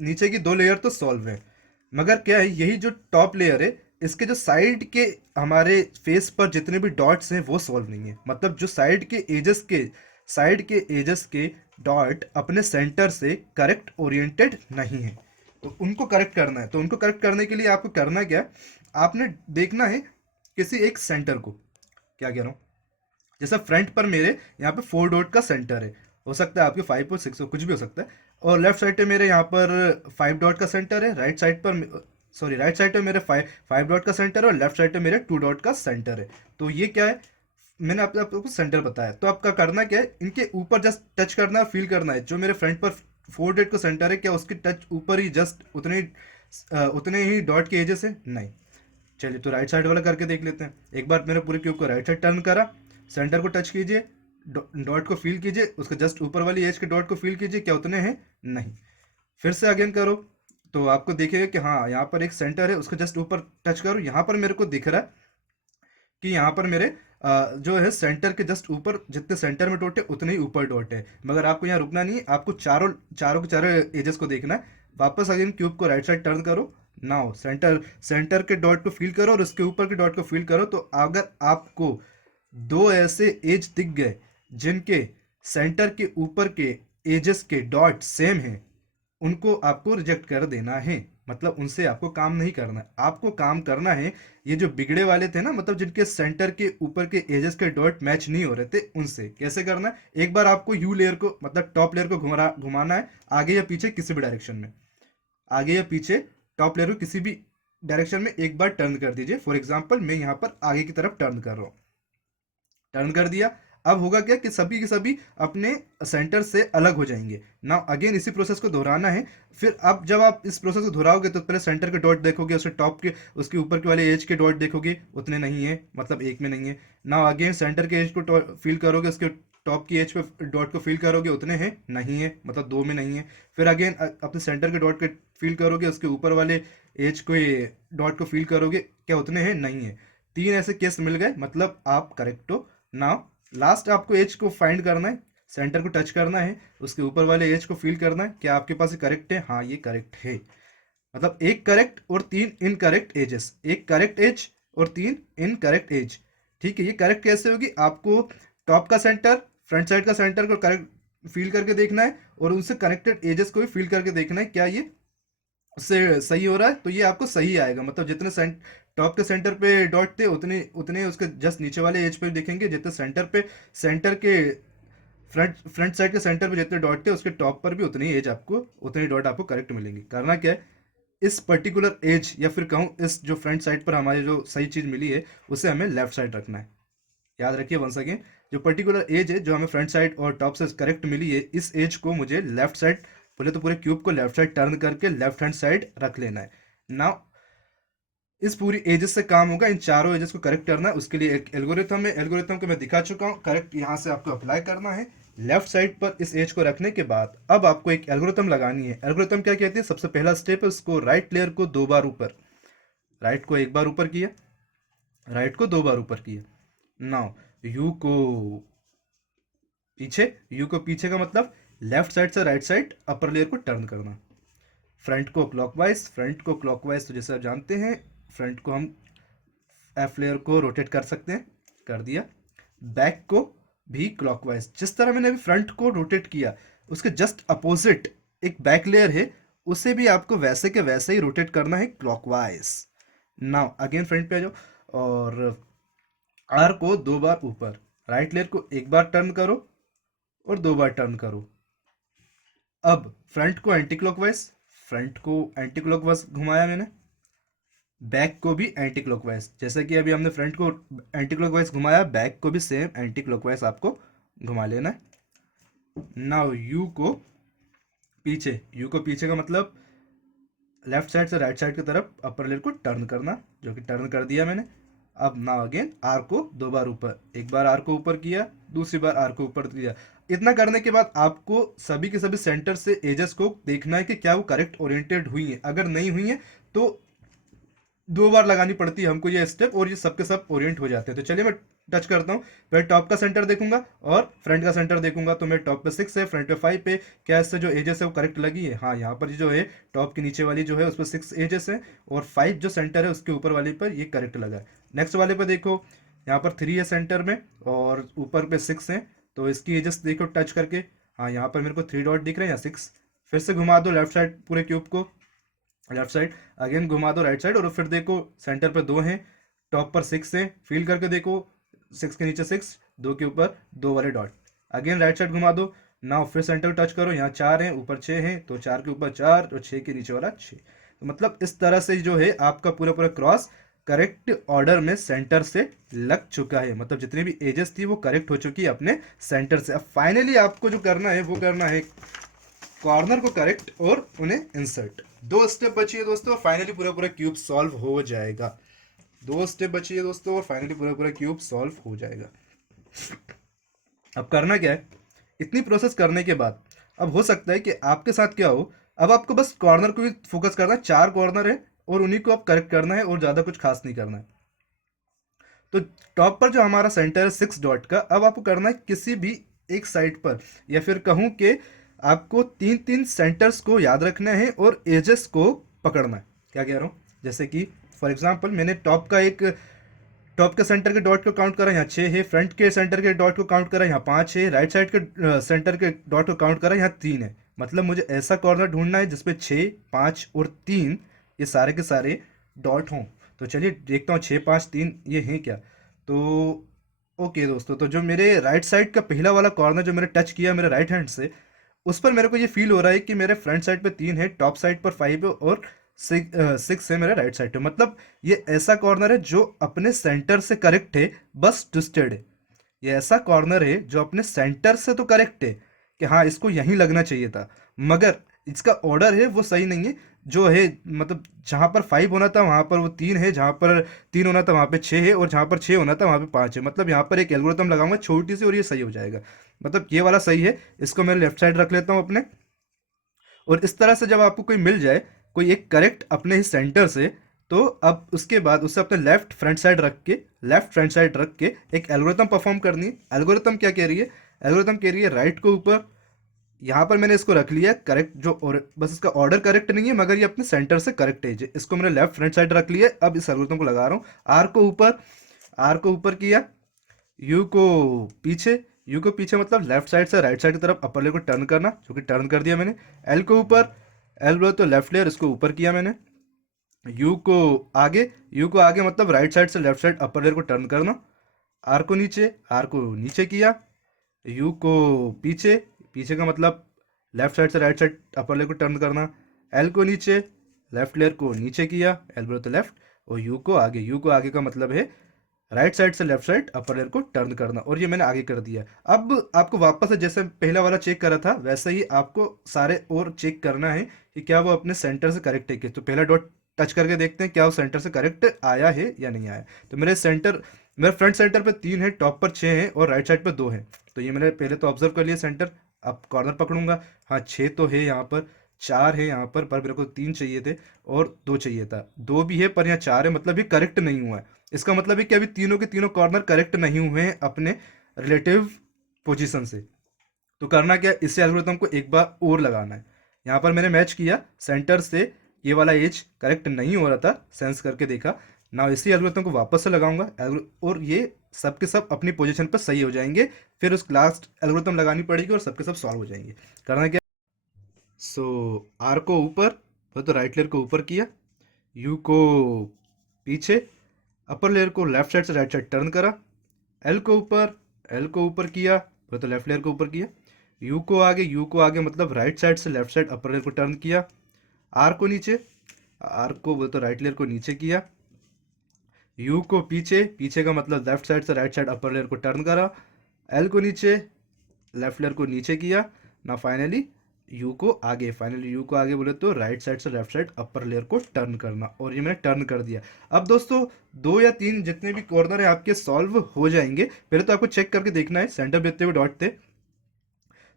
नीचे की दो लेयर तो सॉल्व है, मगर क्या है, यही जो टॉप लेयर है इसके जो साइड के हमारे फेस पर जितने भी डॉट्स हैं वो सॉल्व नहीं है। मतलब जो साइड के एजेस के डॉट अपने सेंटर से करेक्ट ओरिएंटेड नहीं है, तो उनको करेक्ट करना है। तो उनको करेक्ट करने के लिए आपको करना क्या है? आपने देखना है किसी एक सेंटर को। क्या कह रहा हूँ? जैसा फ्रंट पर मेरे यहाँ पे 4 डॉट का सेंटर है, हो सकता है आपके 5 और 6 हो, कुछ भी हो सकता है। और लेफ्ट साइड पे मेरे यहाँ पर 5 डॉट का सेंटर है, राइट साइड पे मेरे 5 डॉट का सेंटर है, और लेफ्ट साइड पे मेरे 2 डॉट का सेंटर है। तो ये क्या है? मैंने आपको सेंटर बताया। तो आपका करना क्या है? इनके ऊपर जस्ट टच करना है, फील करना है। जो मेरे फ्रंट पर 4 डॉट का सेंटर है, क्या उसके टच ऊपर ही जस्ट उतने ही डॉट के एजेस है? नहीं। चलिए तो राइट साइड वाला करके देख लेते हैं। एक बार मैंने पूरे क्यूब को राइट साइड टर्न करा, सेंटर को टच कीजिए, डॉट को फील कीजिए, उसके जस्ट ऊपर वाली एज के डॉट को फील कीजिए, क्या उतने हैं? नहीं। फिर से अगेन करो, तो आपको दिखेगा कि हाँ यहाँ पर एक सेंटर है, उसके जस्ट ऊपर टच करो। यहाँ पर मेरे को दिख रहा है कि यहाँ पर मेरे जो है सेंटर के जस्ट ऊपर जितने सेंटर में डॉट है उतने ही ऊपर डॉट है। मगर आपको यहाँ रुकना नहीं है, आपको चारों चारों के चारों एजेस को देखना है। वापस अगेन क्यूब को राइट साइड टर्न करो, नाउ सेंटर के डॉट को फील करो और उसके ऊपर के डॉट को फील करो। तो अगर आपको दो ऐसे एज दिख गए जिनके सेंटर के ऊपर के एजेस के डॉट सेम हैं, उनको आपको रिजेक्ट कर देना है। मतलब उनसे आपको काम नहीं करना है, आपको काम करना है ये जो बिगड़े वाले थे ना, मतलब जिनके सेंटर के ऊपर के एजेस के डॉट मैच नहीं हो रहे थे, उनसे। कैसे करना है? एक बार आपको यू लेयर को मतलब टॉप लेयर को घुमाना है, आगे या पीछे किसी भी डायरेक्शन में, आगे या पीछे टॉप लेयर को किसी भी डायरेक्शन में एक बार टर्न कर दीजिए। फॉर एग्जाम्पल मैं यहाँ पर आगे की तरफ टर्न कर रहा हूँ, टर्न कर दिया। अब होगा क्या कि सभी के सभी अपने सेंटर से अलग हो जाएंगे। नाउ अगेन इसी प्रोसेस को दोहराना है। फिर अब जब आप इस प्रोसेस को दोहराओगे तो पहले सेंटर के डॉट देखोगे, उसके टॉप के उसके ऊपर के वाले एज के डॉट देखोगे, उतने नहीं है, मतलब एक में नहीं है। नाउ अगेन सेंटर के एज को फील करोगे, उसके टॉप की एज पे डॉट को फील करोगे, उतने हैं नहीं है, मतलब दो में नहीं है। फिर अगेन अपने सेंटर के डॉट के फील करोगे, उसके ऊपर वाले एज को डॉट को फील करोगे, क्या उतने हैं? नहीं है। 3 ऐसे केस मिल गए, मतलब आप करेक्ट हो। नाउ लास्ट आपको एज को फाइंड करना है, सेंटर को टच करना है, उसके ऊपर वाले एज को फील करना है, क्या आपके पास करेक्ट है? हाँ ये करेक्ट है। मतलब एक करेक्ट और 3 इनकरेक्ट एजेस, एक करेक्ट एज और 3 इनकरेक्ट एज। ठीक है, ये करेक्ट कैसे होगी? आपको टॉप का सेंटर, फ्रंट साइड का सेंटर को करेक्ट फील करके देखना है और उनसे कनेक्टेड एजेस को भी फील करके देखना है क्या ये उससे सही हो रहा है। तो ये आपको सही आएगा, मतलब जितने टॉप के सेंटर पे डॉट थे उतने उतने उसके जस्ट नीचे वाले एज पे भी देखेंगे, जितने सेंटर के फ्रंट साइड के सेंटर पे जितने डॉट थे उसके टॉप पर भी उतनी एज आपको, उतनी डॉट आपको करेक्ट मिलेंगी। करना क्या है, इस पर्टिकुलर एज या फिर कहूँ इस जो फ्रंट साइड पर हमारी जो सही चीज़ मिली है उसे हमें लेफ्ट साइड रखना है। याद रखिए वंस अगेन, जो पर्टिकुलर एज है जो हमें फ्रंट साइड और टॉप से करेक्ट मिली है, इस एज को मुझे लेफ्ट साइड, बोले तो पूरे क्यूब को लेफ्ट साइड टर्न करके लेफ्ट हैंड साइड रख लेना है। नाउ इस पूरी एजेस से काम होगा, इन चारों एजेस को करेक्ट करना है। उसके लिए एक एल्गोरिथम है, एल्गोरिथम को मैं दिखा चुका हूँ, करेक्ट यहाँ से आपको अप्लाई करना है। लेफ्ट साइड पर इस एज को रखने के बाद अब आपको एक एल्गोरिथम लगानी है। एल्गोरिथम क्या कहती है, सबसे पहला स्टेप है उसको राइट लेयर को 2 बार ऊपर, राइट को 1 बार ऊपर किया, राइट को 2 बार ऊपर किया। नाउ यू को पीछे, यू को पीछे का मतलब लेफ्ट साइड से राइट साइड अपर लेयर को टर्न करना। फ्रंट को क्लॉकवाइज, फ्रंट को क्लॉकवाइज तो जैसे आप जानते हैं फ्रंट को हम एफ लेयर को रोटेट कर सकते हैं, कर दिया। बैक को भी क्लॉकवाइज, जिस तरह मैंने अभी फ्रंट को रोटेट किया उसके जस्ट अपोजिट एक बैक लेयर है, उसे भी आपको वैसे के वैसे ही रोटेट करना है क्लॉकवाइज। नाउ अगेन फ्रंट पे आ जाओ और आर को 2 बार ऊपर, राइट लेयर को 1 बार टर्न करो और 2 बार टर्न करो। अब फ्रंट को एंटी क्लॉकवाइज, फ्रंट को एंटी क्लॉकवाइज घुमाया मैंने, बैक को भी एंटी क्लॉकवाइज, जैसे कि अभी हमने फ्रंट को एंटी क्लॉकवाइज घुमाया, बैक को भी सेम एंटी क्लॉकवाइज आपको घुमा लेना है। नाउ यू को पीछे, यू को पीछे का मतलब लेफ्ट साइड से राइट साइड की तरफ अपर लेयर को टर्न करना, जो कि टर्न कर दिया मैंने। अब नाउ अगेन आर को 2 बार ऊपर, 1 बार आर को ऊपर किया, दूसरी बार आर को ऊपर किया। इतना करने के बाद आपको सभी के सभी सेंटर से एजेस को देखना है कि क्या वो करेक्ट ओरिएंटेड हुई है। अगर नहीं हुई है तो 2 बार लगानी पड़ती है हमको ये स्टेप, और ये सबके सब ओरिएंट हो जाते हैं। तो चलिए मैं टच करता हूँ, पहले टॉप का सेंटर देखूंगा और फ्रंट का सेंटर देखूंगा। तो मेरे टॉप पे 6 है, फ्रंट पे 5 है, क्या इससे जो एजेस है वो करेक्ट लगी है? हाँ, यहाँ पर जो है टॉप के नीचे वाली जो है उस पर 6 एजेस है और 5 जो सेंटर है उसके ऊपर वाले पर ये करेक्ट लगा है। नेक्स्ट वाले पर देखो, यहाँ पर 3 है सेंटर में और ऊपर पे 6 है, तो इसकी एजेस देखो टच करके। हाँ, यहाँ पर मेरे को 3 डॉट दिख रहे हैं, यहाँ 6। फिर से घुमा दो लेफ्ट साइड पूरे क्यूब को, लेफ्ट साइड अगेन घुमा दो राइट साइड, और फिर देखो सेंटर पर 2 हैं, टॉप पर 6 है, फील करके देखो 6 के नीचे 6, 2 के ऊपर 2 वाले डॉट। अगेन राइट साइड घुमा दो, नाउ फिर सेंटर टच करो, यहाँ 4 हैं, ऊपर 6 हैं, तो 4 के ऊपर 4 और 6 के नीचे वाला 6। तो मतलब इस तरह से जो है आपका पूरा पूरा क्रॉस करेक्ट ऑर्डर में सेंटर से लग चुका है, मतलब जितनी भी एजेस थी वो करेक्ट हो चुकी है अपने सेंटर से। अब फाइनली आपको जो करना है वो करना है कॉर्नर को करेक्ट और उन्हें इंसर्ट। 2 स्टेप बची है दोस्तों, फाइनली पूरा पूरा क्यूब सॉल्व हो जाएगा। 2 स्टेप बची है दोस्तों और फाइनली पूरा पूरा क्यूब सॉल्व हो जाएगा। अब करना क्या है, इतनी प्रोसेस करने के बाद अब हो सकता है कि आपके साथ क्या हो, अब आपको बस कॉर्नर को भी फोकस करना है। 4 कॉर्नर है और उन्हीं को अब करेक्ट करना है और ज़्यादा कुछ खास नहीं करना है। तो टॉप पर जो हमारा सेंटर है 6 डॉट का, अब आपको करना है किसी भी एक साइड पर, या फिर कहूँ कि आपको 3 3 सेंटर्स को याद रखना है और एजेस को पकड़ना है। क्या कह रहा हूँ, जैसे कि फॉर एग्जांपल मैंने टॉप के सेंटर के डॉट को काउंट करा, यहाँ 6 है, फ्रंट के सेंटर के डॉट को काउंट करा, यहाँ 5 है, राइट साइड के सेंटर के डॉट को काउंट करा, यहाँ 3 है। मतलब मुझे ऐसा कॉर्नर ढूंढना है जिसपे 6 5 और 3 ये सारे के सारे डॉट हों। तो चलिए देखता हूँ 6 5 3 ये हैं क्या। तो ओके दोस्तों, तो जो मेरे राइट साइड का पहला वाला कॉर्नर जो मैंने टच किया मेरे राइट हैंड से, उस पर मेरे को ये फील हो रहा है कि मेरे फ्रंट साइड पे 3 है, टॉप साइड पर 5 है और 6 है मेरे राइट साइड पे। मतलब ये ऐसा कॉर्नर है जो अपने सेंटर से करेक्ट है, बस ट्विस्टेड है। ये ऐसा कॉर्नर है जो अपने सेंटर से तो करेक्ट है कि हाँ इसको यहीं लगना चाहिए था, मगर इसका ऑर्डर है वो सही नहीं है जो है। मतलब जहाँ पर 5 होना था वहाँ पर वो 3 है, जहाँ पर 3 होना था वहाँ पे 6 है, और जहाँ पर 6 होना था वहाँ पे 5 है। मतलब यहाँ पर एक एल्गोरिथम लगाऊंगा छोटी सी और ये सही हो जाएगा। मतलब ये वाला सही है, इसको मैं लेफ्ट साइड रख लेता हूँ अपने। और इस तरह से जब आपको कोई मिल जाए, कोई एक करेक्ट अपने ही सेंटर से, तो अब उसके बाद उसे अपने लेफ्ट फ्रंट साइड रख के एक एल्गोरिथम परफॉर्म करनी है। एल्गोरिथम क्या कह रही है, एल्गोरिथम कह रही है राइट को ऊपर, यहाँ पर मैंने इसको रख लिया करेक्ट जो, और बस इसका ऑर्डर करेक्ट नहीं है मगर ये अपने सेंटर से करेक्ट है, इसको मैंने लेफ्ट फ्रंट साइड रख लिया। अब इस एल्गोरिथम को लगा रहा हूँ, आर को ऊपर किया, यू को पीछे, यू को पीछे मतलब लेफ्ट साइड से राइट साइड की तरफ अपर लेयर को टर्न करना, जो कि टर्न कर दिया मैंने। एल को ऊपर, एल बोले तो लेफ्ट लेयर, इसको ऊपर किया मैंने। यू को आगे, यू को आगे मतलब राइट साइड से लेफ्ट साइड अपर लेयर को टर्न करना। आर को नीचे, आर को नीचे किया। यू को पीछे, पीछे का मतलब लेफ्ट साइड से राइट साइड अपर लेयर को टर्न करना। एल को नीचे, लेफ्ट लेयर को नीचे किया, एल बोले तो लेफ्ट। और यू को आगे, यू को आगे का मतलब है राइट साइड से लेफ्ट साइड अपर लेयर को टर्न करना, और ये मैंने आगे कर दिया। अब आपको वापस से जैसे पहला वाला चेक करा था वैसे ही आपको सारे और चेक करना है कि क्या वो अपने सेंटर से करेक्ट है कि। तो पहला डॉट टच करके देखते हैं क्या वो सेंटर से करेक्ट आया है या नहीं आया। तो मेरे सेंटर, मेरे फ्रंट सेंटर पे 3 है, टॉप पर 6 है और राइट साइड पे 2 है। तो ये मैंने पहले तो ऑब्जर्व कर लिया सेंटर। अब कॉर्नर पकड़ूंगा, हाँ 6 तो है यहाँ पर, 4 है यहाँ पर मेरे को 3 चाहिए थे और 2 चाहिए था। 2 भी है पर यहाँ 4 है, मतलब ये करेक्ट नहीं हुआ है। इसका मतलब है कि अभी तीनों के तीनों कॉर्नर करेक्ट नहीं हुए हैं अपने रिलेटिव पोजीशन से। तो करना क्या है, इसी एल्गोरिथम को एक बार और लगाना है। यहाँ पर मैंने मैच किया सेंटर से, ये वाला एज करेक्ट नहीं हो रहा था, सेंस करके देखा ना, इसी एल्गोरिथम को वापस से लगाऊंगा और ये सब के सब अपनी पोजीशन पर सही हो जाएंगे। फिर उस लास्ट एल्गोरिथम लगानी पड़ेगी और सबके सब सॉल्व हो जाएंगे। करना क्या, सो आर को ऊपर, तो राइट लेयर को ऊपर किया। यू को पीछे, अपर लेयर को लेफ्ट साइड से राइट साइड टर्न करा। एल को ऊपर, एल को ऊपर किया, तो लेफ्ट लेयर को ऊपर किया। यू को आगे, यू को आगे मतलब राइट साइड से लेफ्ट साइड अपर लेयर को टर्न किया। आर को नीचे, आर को तो राइट लेयर को नीचे किया। यू को पीछे, पीछे का मतलब लेफ्ट साइड से राइट साइड अपर लेयर को टर्न करा। एल को नीचे, लेफ्ट लेयर को नीचे किया ना। फाइनली यू को आगे, फाइनली यू को आगे बोले तो राइट साइड से लेफ्ट साइड अपर लेयर को टर्न करना, और ये मैंने टर्न कर दिया। अब दोस्तों 2 या 3 जितने भी कॉर्नर है आपके सॉल्व हो जाएंगे। पहले तो आपको चेक करके देखना है सेंटर पे जितने भी डॉट थे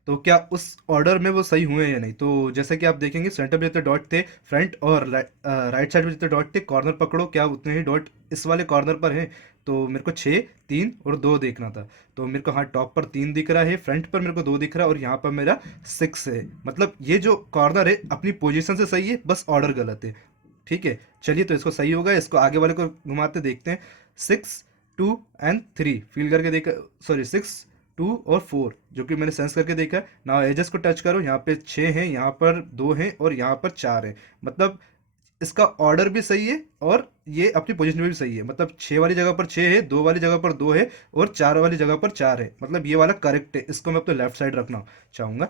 तो क्या उस ऑर्डर में वो सही हुए हैं या नहीं। तो जैसे कि आप देखेंगे सेंटर पे जितने डॉट थे, फ्रंट और राइट साइड में जितने डॉट थे, कॉर्नर पकड़ो क्या उतने ही डॉट इस वाले कॉर्नर पर हैं। तो मेरे को 6, 3 और 2 देखना था। तो मेरे को हाँ टॉप पर 3 दिख रहा है, फ्रंट पर मेरे को 2 दिख रहा है और यहाँ पर मेरा 6 है। मतलब ये जो कॉर्नर है अपनी पोजीशन से सही है, बस ऑर्डर गलत है। ठीक है, चलिए तो इसको सही होगा, इसको आगे वाले को घुमाते देखते हैं। 6, 2 एंड 3 फील करके देखा, सॉरी 6, 2 और 4 जो कि मैंने सेंस करके देखा। ना एजेस को टच करो, यहाँ पे 6 हैं, यहाँ पर 2 हैं और यहाँ पर 4 हैं। मतलब इसका ऑर्डर भी सही है और ये अपनी पोजीशन में भी सही है। मतलब 6 वाली जगह पर 6 है, 2 वाली जगह पर 2 है और 4 वाली जगह पर 4 है। मतलब ये वाला करेक्ट है। इसको मैं अपने लेफ्ट साइड रखना चाहूँगा,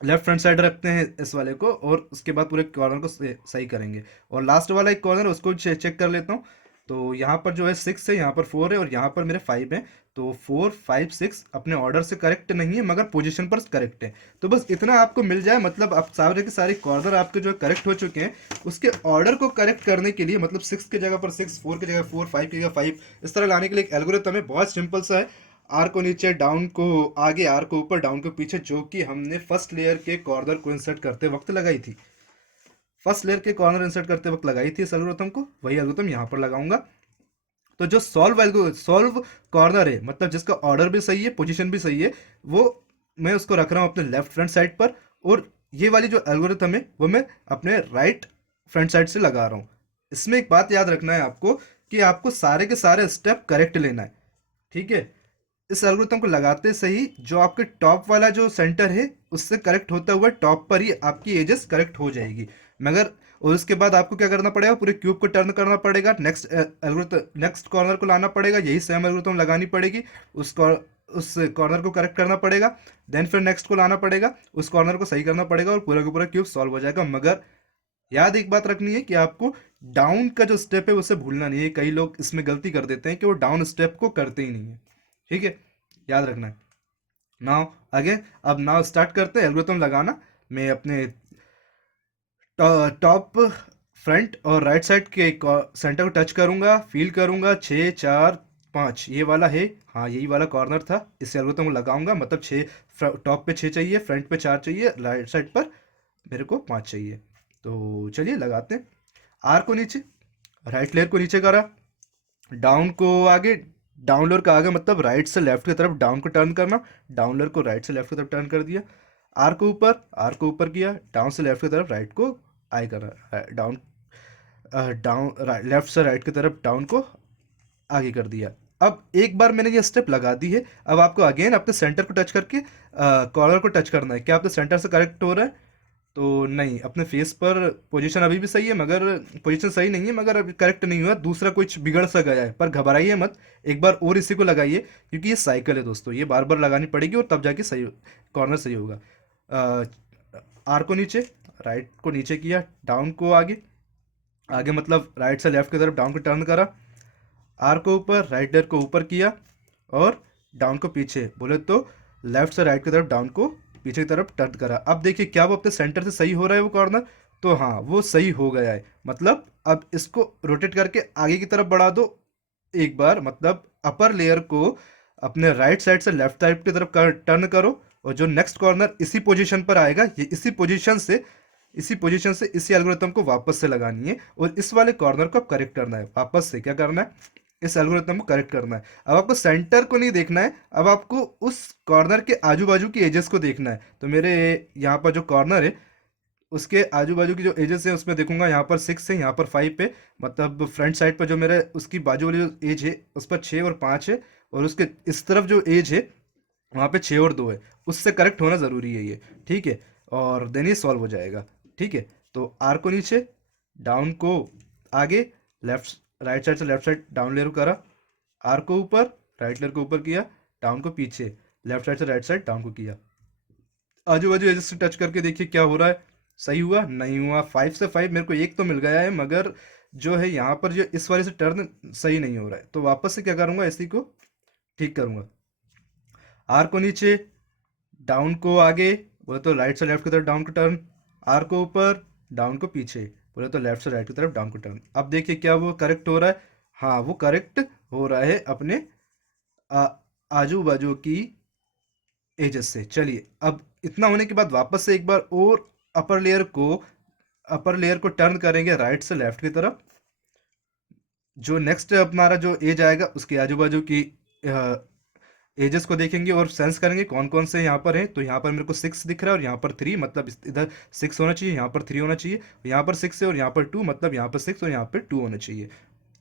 लेफ्ट फ्रंट साइड रखते हैं इस वाले को, और उसके बाद पूरे कॉर्नर को सही करेंगे। और लास्ट वाला एक कॉर्नर उसको चेक कर लेता हूँ। तो यहाँ पर जो है 6 है, यहाँ पर 4 है और यहाँ पर मेरे 5 है। तो 4, 5, 6 अपने ऑर्डर से करेक्ट नहीं है मगर पोजीशन पर करेक्ट है। तो बस इतना आपको मिल जाए, मतलब आप सारे के सारे कॉर्नर आपके जो है करेक्ट हो चुके हैं। उसके ऑर्डर को करेक्ट करने के लिए, मतलब 6 की जगह पर 6, 4 की जगह 4, 5 की जगह 5, इस तरह लाने के लिए एक एल्गोरिथम है, बहुत सिंपल सा है। आर को नीचे, डाउन को आगे, आर को ऊपर, डाउन को पीछे, जो कि हमने फर्स्ट लेयर के कॉर्नर को इंसर्ट करते वक्त लगाई थी। फर्स्ट लेयर के कॉर्नर इंसर्ट करते वक्त लगाई थी इस एल्गोरिथम को, वही एल्गोरिथम यहाँ पर लगाऊंगा। तो जो सॉल्व कॉर्नर है, मतलब जिसका ऑर्डर भी सही है, पोजीशन भी सही है, वो मैं उसको रख रहा हूँ अपने लेफ्ट फ्रंट साइड पर। और ये वाली जो एल्गोरिथम है वो मैं अपने राइट फ्रंट साइड से लगा रहा हूँ। इसमें एक बात याद रखना है आपको कि आपको सारे के सारे स्टेप करेक्ट लेना है। ठीक है, इस एल्गोरिथम को लगाते सही जो आपके टॉप वाला जो सेंटर है उससे करेक्ट होता हुआ टॉप पर ही आपकी एजेस करेक्ट हो जाएगी। मगर और उसके बाद आपको क्या करना पड़ेगा, पूरे क्यूब को टर्न करना पड़ेगा, नेक्स्ट एल्गोरिथम नेक्स्ट कॉर्नर को लाना पड़ेगा, यही सेम एल्गोरिथम लगानी पड़ेगी, उस कॉर्नर को करेक्ट करना पड़ेगा, देन फिर नेक्स्ट को लाना पड़ेगा, उस कॉर्नर को सही करना पड़ेगा और पूरा का पूरा क्यूब सॉल्व हो जाएगा। मगर याद एक बात रखनी है कि आपको डाउन का जो स्टेप है उसे भूलना नहीं है। कई लोग इसमें गलती कर देते हैं कि वो डाउन स्टेप को करते ही नहीं है। ठीक है, याद रखना है। नाउ अगेन, अब नाउ स्टार्ट करते हैं एल्गोरिथम लगाना। मैं अपने टॉप, फ्रंट और राइट साइड के सेंटर को टच करूंगा, फील करूंगा, 6, 4, 5 ये वाला है, हाँ यही वाला कॉर्नर था। इस एल्गोरिथम को लगाऊंगा, मतलब 6 टॉप पे 6 चाहिए, फ्रंट पे 4 चाहिए, राइट साइड पर मेरे को 5 चाहिए। तो चलिए लगाते हैं। आर को नीचे, राइट लेयर को नीचे करा, डाउन को आगे, डाउन लेयर का आगे मतलब राइट से लेफ्ट की तरफ डाउन को टर्न करना, डाउन लेयर को राइट से लेफ्ट की तरफ टर्न कर दिया। आर को ऊपर, आर को ऊपर किया, डाउन से लेफ्ट की तरफ राइट को आई करना, डाउन, डाउन लेफ्ट से राइट की तरफ डाउन को आगे कर दिया। अब एक बार मैंने ये स्टेप लगा दी है, अब आपको अगेन अपने सेंटर को टच करके कॉर्नर को टच करना है। क्या आपने सेंटर से करेक्ट हो रहा है? तो नहीं, अपने फेस पर पोजीशन अभी भी सही है, मगर पोजीशन सही नहीं है, मगर अभी करेक्ट नहीं हुआ, दूसरा कुछ बिगड़ सा गया है। पर घबराइए मत, एक बार और इसी को लगाइए, क्योंकि ये साइकिल है दोस्तों, ये बार बार लगानी पड़ेगी और तब जाके सही कॉर्नर सही होगा। आर को नीचे, राइट को नीचे किया, डाउन को आगे, आगे मतलब राइट से लेफ्ट की तरफ डाउन को टर्न करा, आर को ऊपर, राइट लेयर को ऊपर किया, और डाउन को पीछे, बोले तो लेफ्ट से राइट की तरफ डाउन को पीछे की तरफ टर्न करा। अब देखिए क्या वो अपने सेंटर से सही हो रहा है वो कॉर्नर? तो हाँ, वो सही हो गया है। मतलब अब इसको रोटेट करके आगे की तरफ बढ़ा दो एक बार, मतलब अपर लेयर को अपने राइट साइड से लेफ्ट साइड की तरफ टर्न करो, और जो नेक्स्ट कॉर्नर इसी पोजीशन पर आएगा, ये इसी पोजीशन से इसी एल्गोरिथम को वापस से लगानी है, और इस वाले कॉर्नर को अब करेक्ट करना है। वापस से क्या करना है? इस एल्गोरिथम को करेक्ट करना है। अब आपको सेंटर को नहीं देखना है, अब आपको उस कॉर्नर के आजू बाजू की एजेस को देखना है। तो मेरे यहाँ पर जो कॉर्नर है उसके आजू बाजू की जो एजेस है उसमें देखूंगा, यहाँ पर 6 है, यहाँ पर 5 है, मतलब फ्रंट साइड पर जो मेरे उसकी बाजू वाली जो एज है उस पर 6 और 5 है, और उसके इस तरफ जो एज है वहाँ पे 6 और 2 है, उससे करेक्ट होना ज़रूरी है ये। ठीक है, और देन ये सॉल्व हो जाएगा। ठीक है, तो आर को नीचे, डाउन को आगे, लेफ्ट राइट साइड से लेफ्ट साइड डाउन लेयर को करा, आर को ऊपर, राइट लेयर को ऊपर किया, डाउन को पीछे, लेफ्ट साइड से राइट साइड डाउन को किया। आजू बाजू एजेस से टच करके देखिए क्या हो रहा है, सही हुआ नहीं हुआ? 5 से 5 मेरे को एक तो मिल गया है, मगर जो है यहाँ पर जो इस वाले से टर्न सही नहीं हो रहा है, तो वापस से क्या करूँगा, इसी को ठीक करूँगा। आर को नीचे, डाउन को आगे, बोले तो राइट से लेफ्ट की तरफ डाउन को टर्न, आर को ऊपर, डाउन को पीछे, बोले तो लेफ्ट से राइट की तरफ डाउन को टर्न। अब देखिए क्या वो करेक्ट हो रहा है? हाँ, वो करेक्ट हो रहा है अपने आजू बाजू की एजेस से। चलिए, अब इतना होने के बाद वापस से एक बार और अपर लेयर को अपर लेयर को टर्न करेंगे राइट से लेफ्ट की तरफ। जो नेक्स्ट हमारा जो एज आएगा उसके आजू बाजू की एजेस को देखेंगे और सेंस करेंगे कौन कौन से यहाँ पर हैं। तो यहाँ पर मेरे को 6 दिख रहा है और यहाँ पर 3, मतलब इधर 6 होना चाहिए, यहाँ पर 3 होना चाहिए, यहाँ पर 6 है और यहाँ पर 2, मतलब यहाँ पर 6 और यहाँ पर 2 होना चाहिए।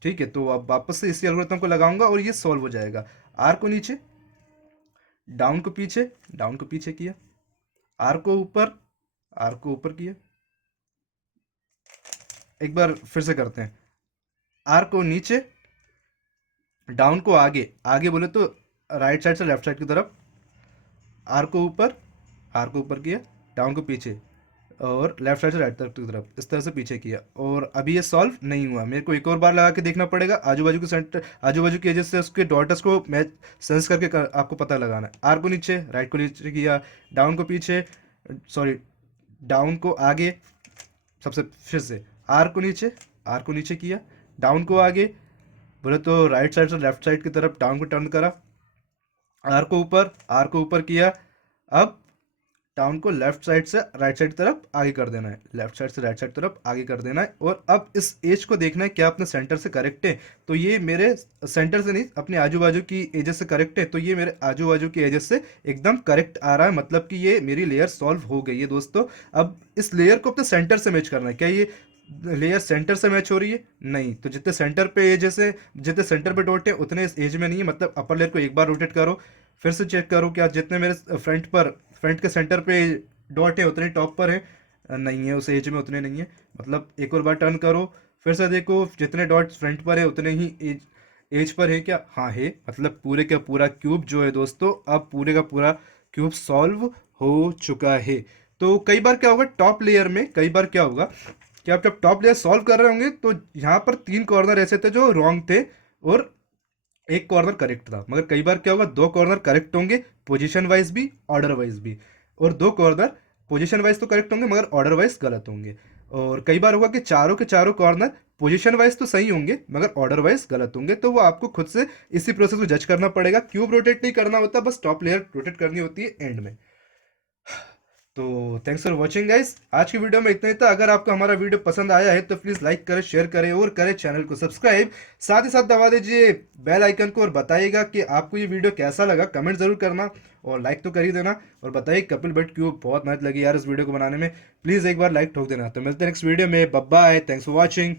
ठीक है, तो अब वापस से इसी एल्गोरिथम को लगाऊंगा और ये सॉल्व हो जाएगा। आर को नीचे, डाउन को पीछे, डाउन को पीछे किया, आर को ऊपर, आर को ऊपर किया। एक बार फिर से करते हैं। आर को नीचे, डाउन को आगे, आगे बोले तो राइट साइड से लेफ्ट साइड की तरफ, आर को ऊपर, आर को ऊपर किया, डाउन को पीछे, और लेफ्ट साइड से राइट की तरफ इस तरह से पीछे किया। और अभी ये सॉल्व नहीं हुआ, मेरे को एक और बार लगा के देखना पड़ेगा। आजू बाजू के सेंटर, आजू बाजू की एजेस से उसके डॉटर्स को मैच सेंस करके आपको पता लगाना है। आर को नीचे, राइट को नीचे किया, डाउन को पीछे, सॉरी डाउन को आगे, सबसे फिर से आर को नीचे, आर को नीचे किया, डाउन को आगे, बोले तो राइट साइड से लेफ्ट साइड की तरफ डाउन को टर्न करा, आर को ऊपर, आर को ऊपर किया। अब डाउन को लेफ्ट साइड से राइट साइड तरफ आगे कर देना है, लेफ्ट साइड से राइट साइड तरफ आगे कर देना है। और अब इस एज को देखना है क्या अपने सेंटर से करेक्ट है। तो ये मेरे सेंटर से नहीं, अपने आजू बाजू की एजेस से करेक्ट है, तो ये मेरे आजू बाजू की एजेस से एकदम करेक्ट आ रहा है, मतलब कि ये मेरी लेयर सॉल्व हो गई है दोस्तों। अब इस लेयर को अपने सेंटर से मैच करना है। क्या ये लेयर सेंटर से मैच हो रही है? नहीं, तो जितने सेंटर पे एजेस है, जितने सेंटर पे डॉट है उतने इस एज में नहीं है, मतलब अपर लेयर को एक बार रोटेट करो, फिर से चेक करो क्या जितने मेरे फ्रंट के सेंटर पे डॉट है उतने टॉप पर है? नहीं है, उस एज में उतने नहीं है। मतलब एक और बार टर्न करो, फिर से देखो जितने डॉट फ्रंट पर है उतने ही एज एज पर है क्या? हाँ है, मतलब पूरे का पूरा क्यूब जो है दोस्तों, अब पूरे का पूरा क्यूब सॉल्व हो चुका है। तो कई बार क्या होगा टॉप लेयर में, कई बार क्या होगा कि आप जब टॉप लेयर सॉल्व कर रहे होंगे तो यहाँ पर 3 कॉर्नर ऐसे थे जो रॉन्ग थे और एक कॉर्नर करेक्ट था। मगर कई बार क्या होगा 2 कॉर्नर करेक्ट होंगे, पोजीशन वाइज भी ऑर्डर वाइज भी, और 2 कॉर्नर पोजीशन वाइज तो करेक्ट होंगे मगर ऑर्डर वाइज गलत होंगे। और कई बार होगा कि चारों के चारों कॉर्नर पोजीशन वाइज तो सही होंगे मगर ऑर्डर वाइज गलत होंगे। तो वो आपको खुद से इसी प्रोसेस को जज करना पड़ेगा। क्यूब रोटेट नहीं करना होता, बस टॉप लेयर रोटेट करनी होती है एंड में। तो थैंक्स फॉर वॉचिंग गाइस, आज की वीडियो में इतना ही था। अगर आपको हमारा वीडियो पसंद आया है तो प्लीज़ लाइक करें, शेयर करें और करें चैनल को सब्सक्राइब। साथ ही साथ दबा दीजिए बेल आइकन को और बताइएगा कि आपको ये वीडियो कैसा लगा, कमेंट जरूर करना और लाइक तो कर ही देना। और बताइए कपिल भट्ट क्यों बहुत मेहनत लगी यार इस वीडियो को बनाने में, प्लीज़ एक बार लाइक ठोक देना। तो मिलते हैं नेक्स्ट वीडियो में, bye bye, thanks for watching.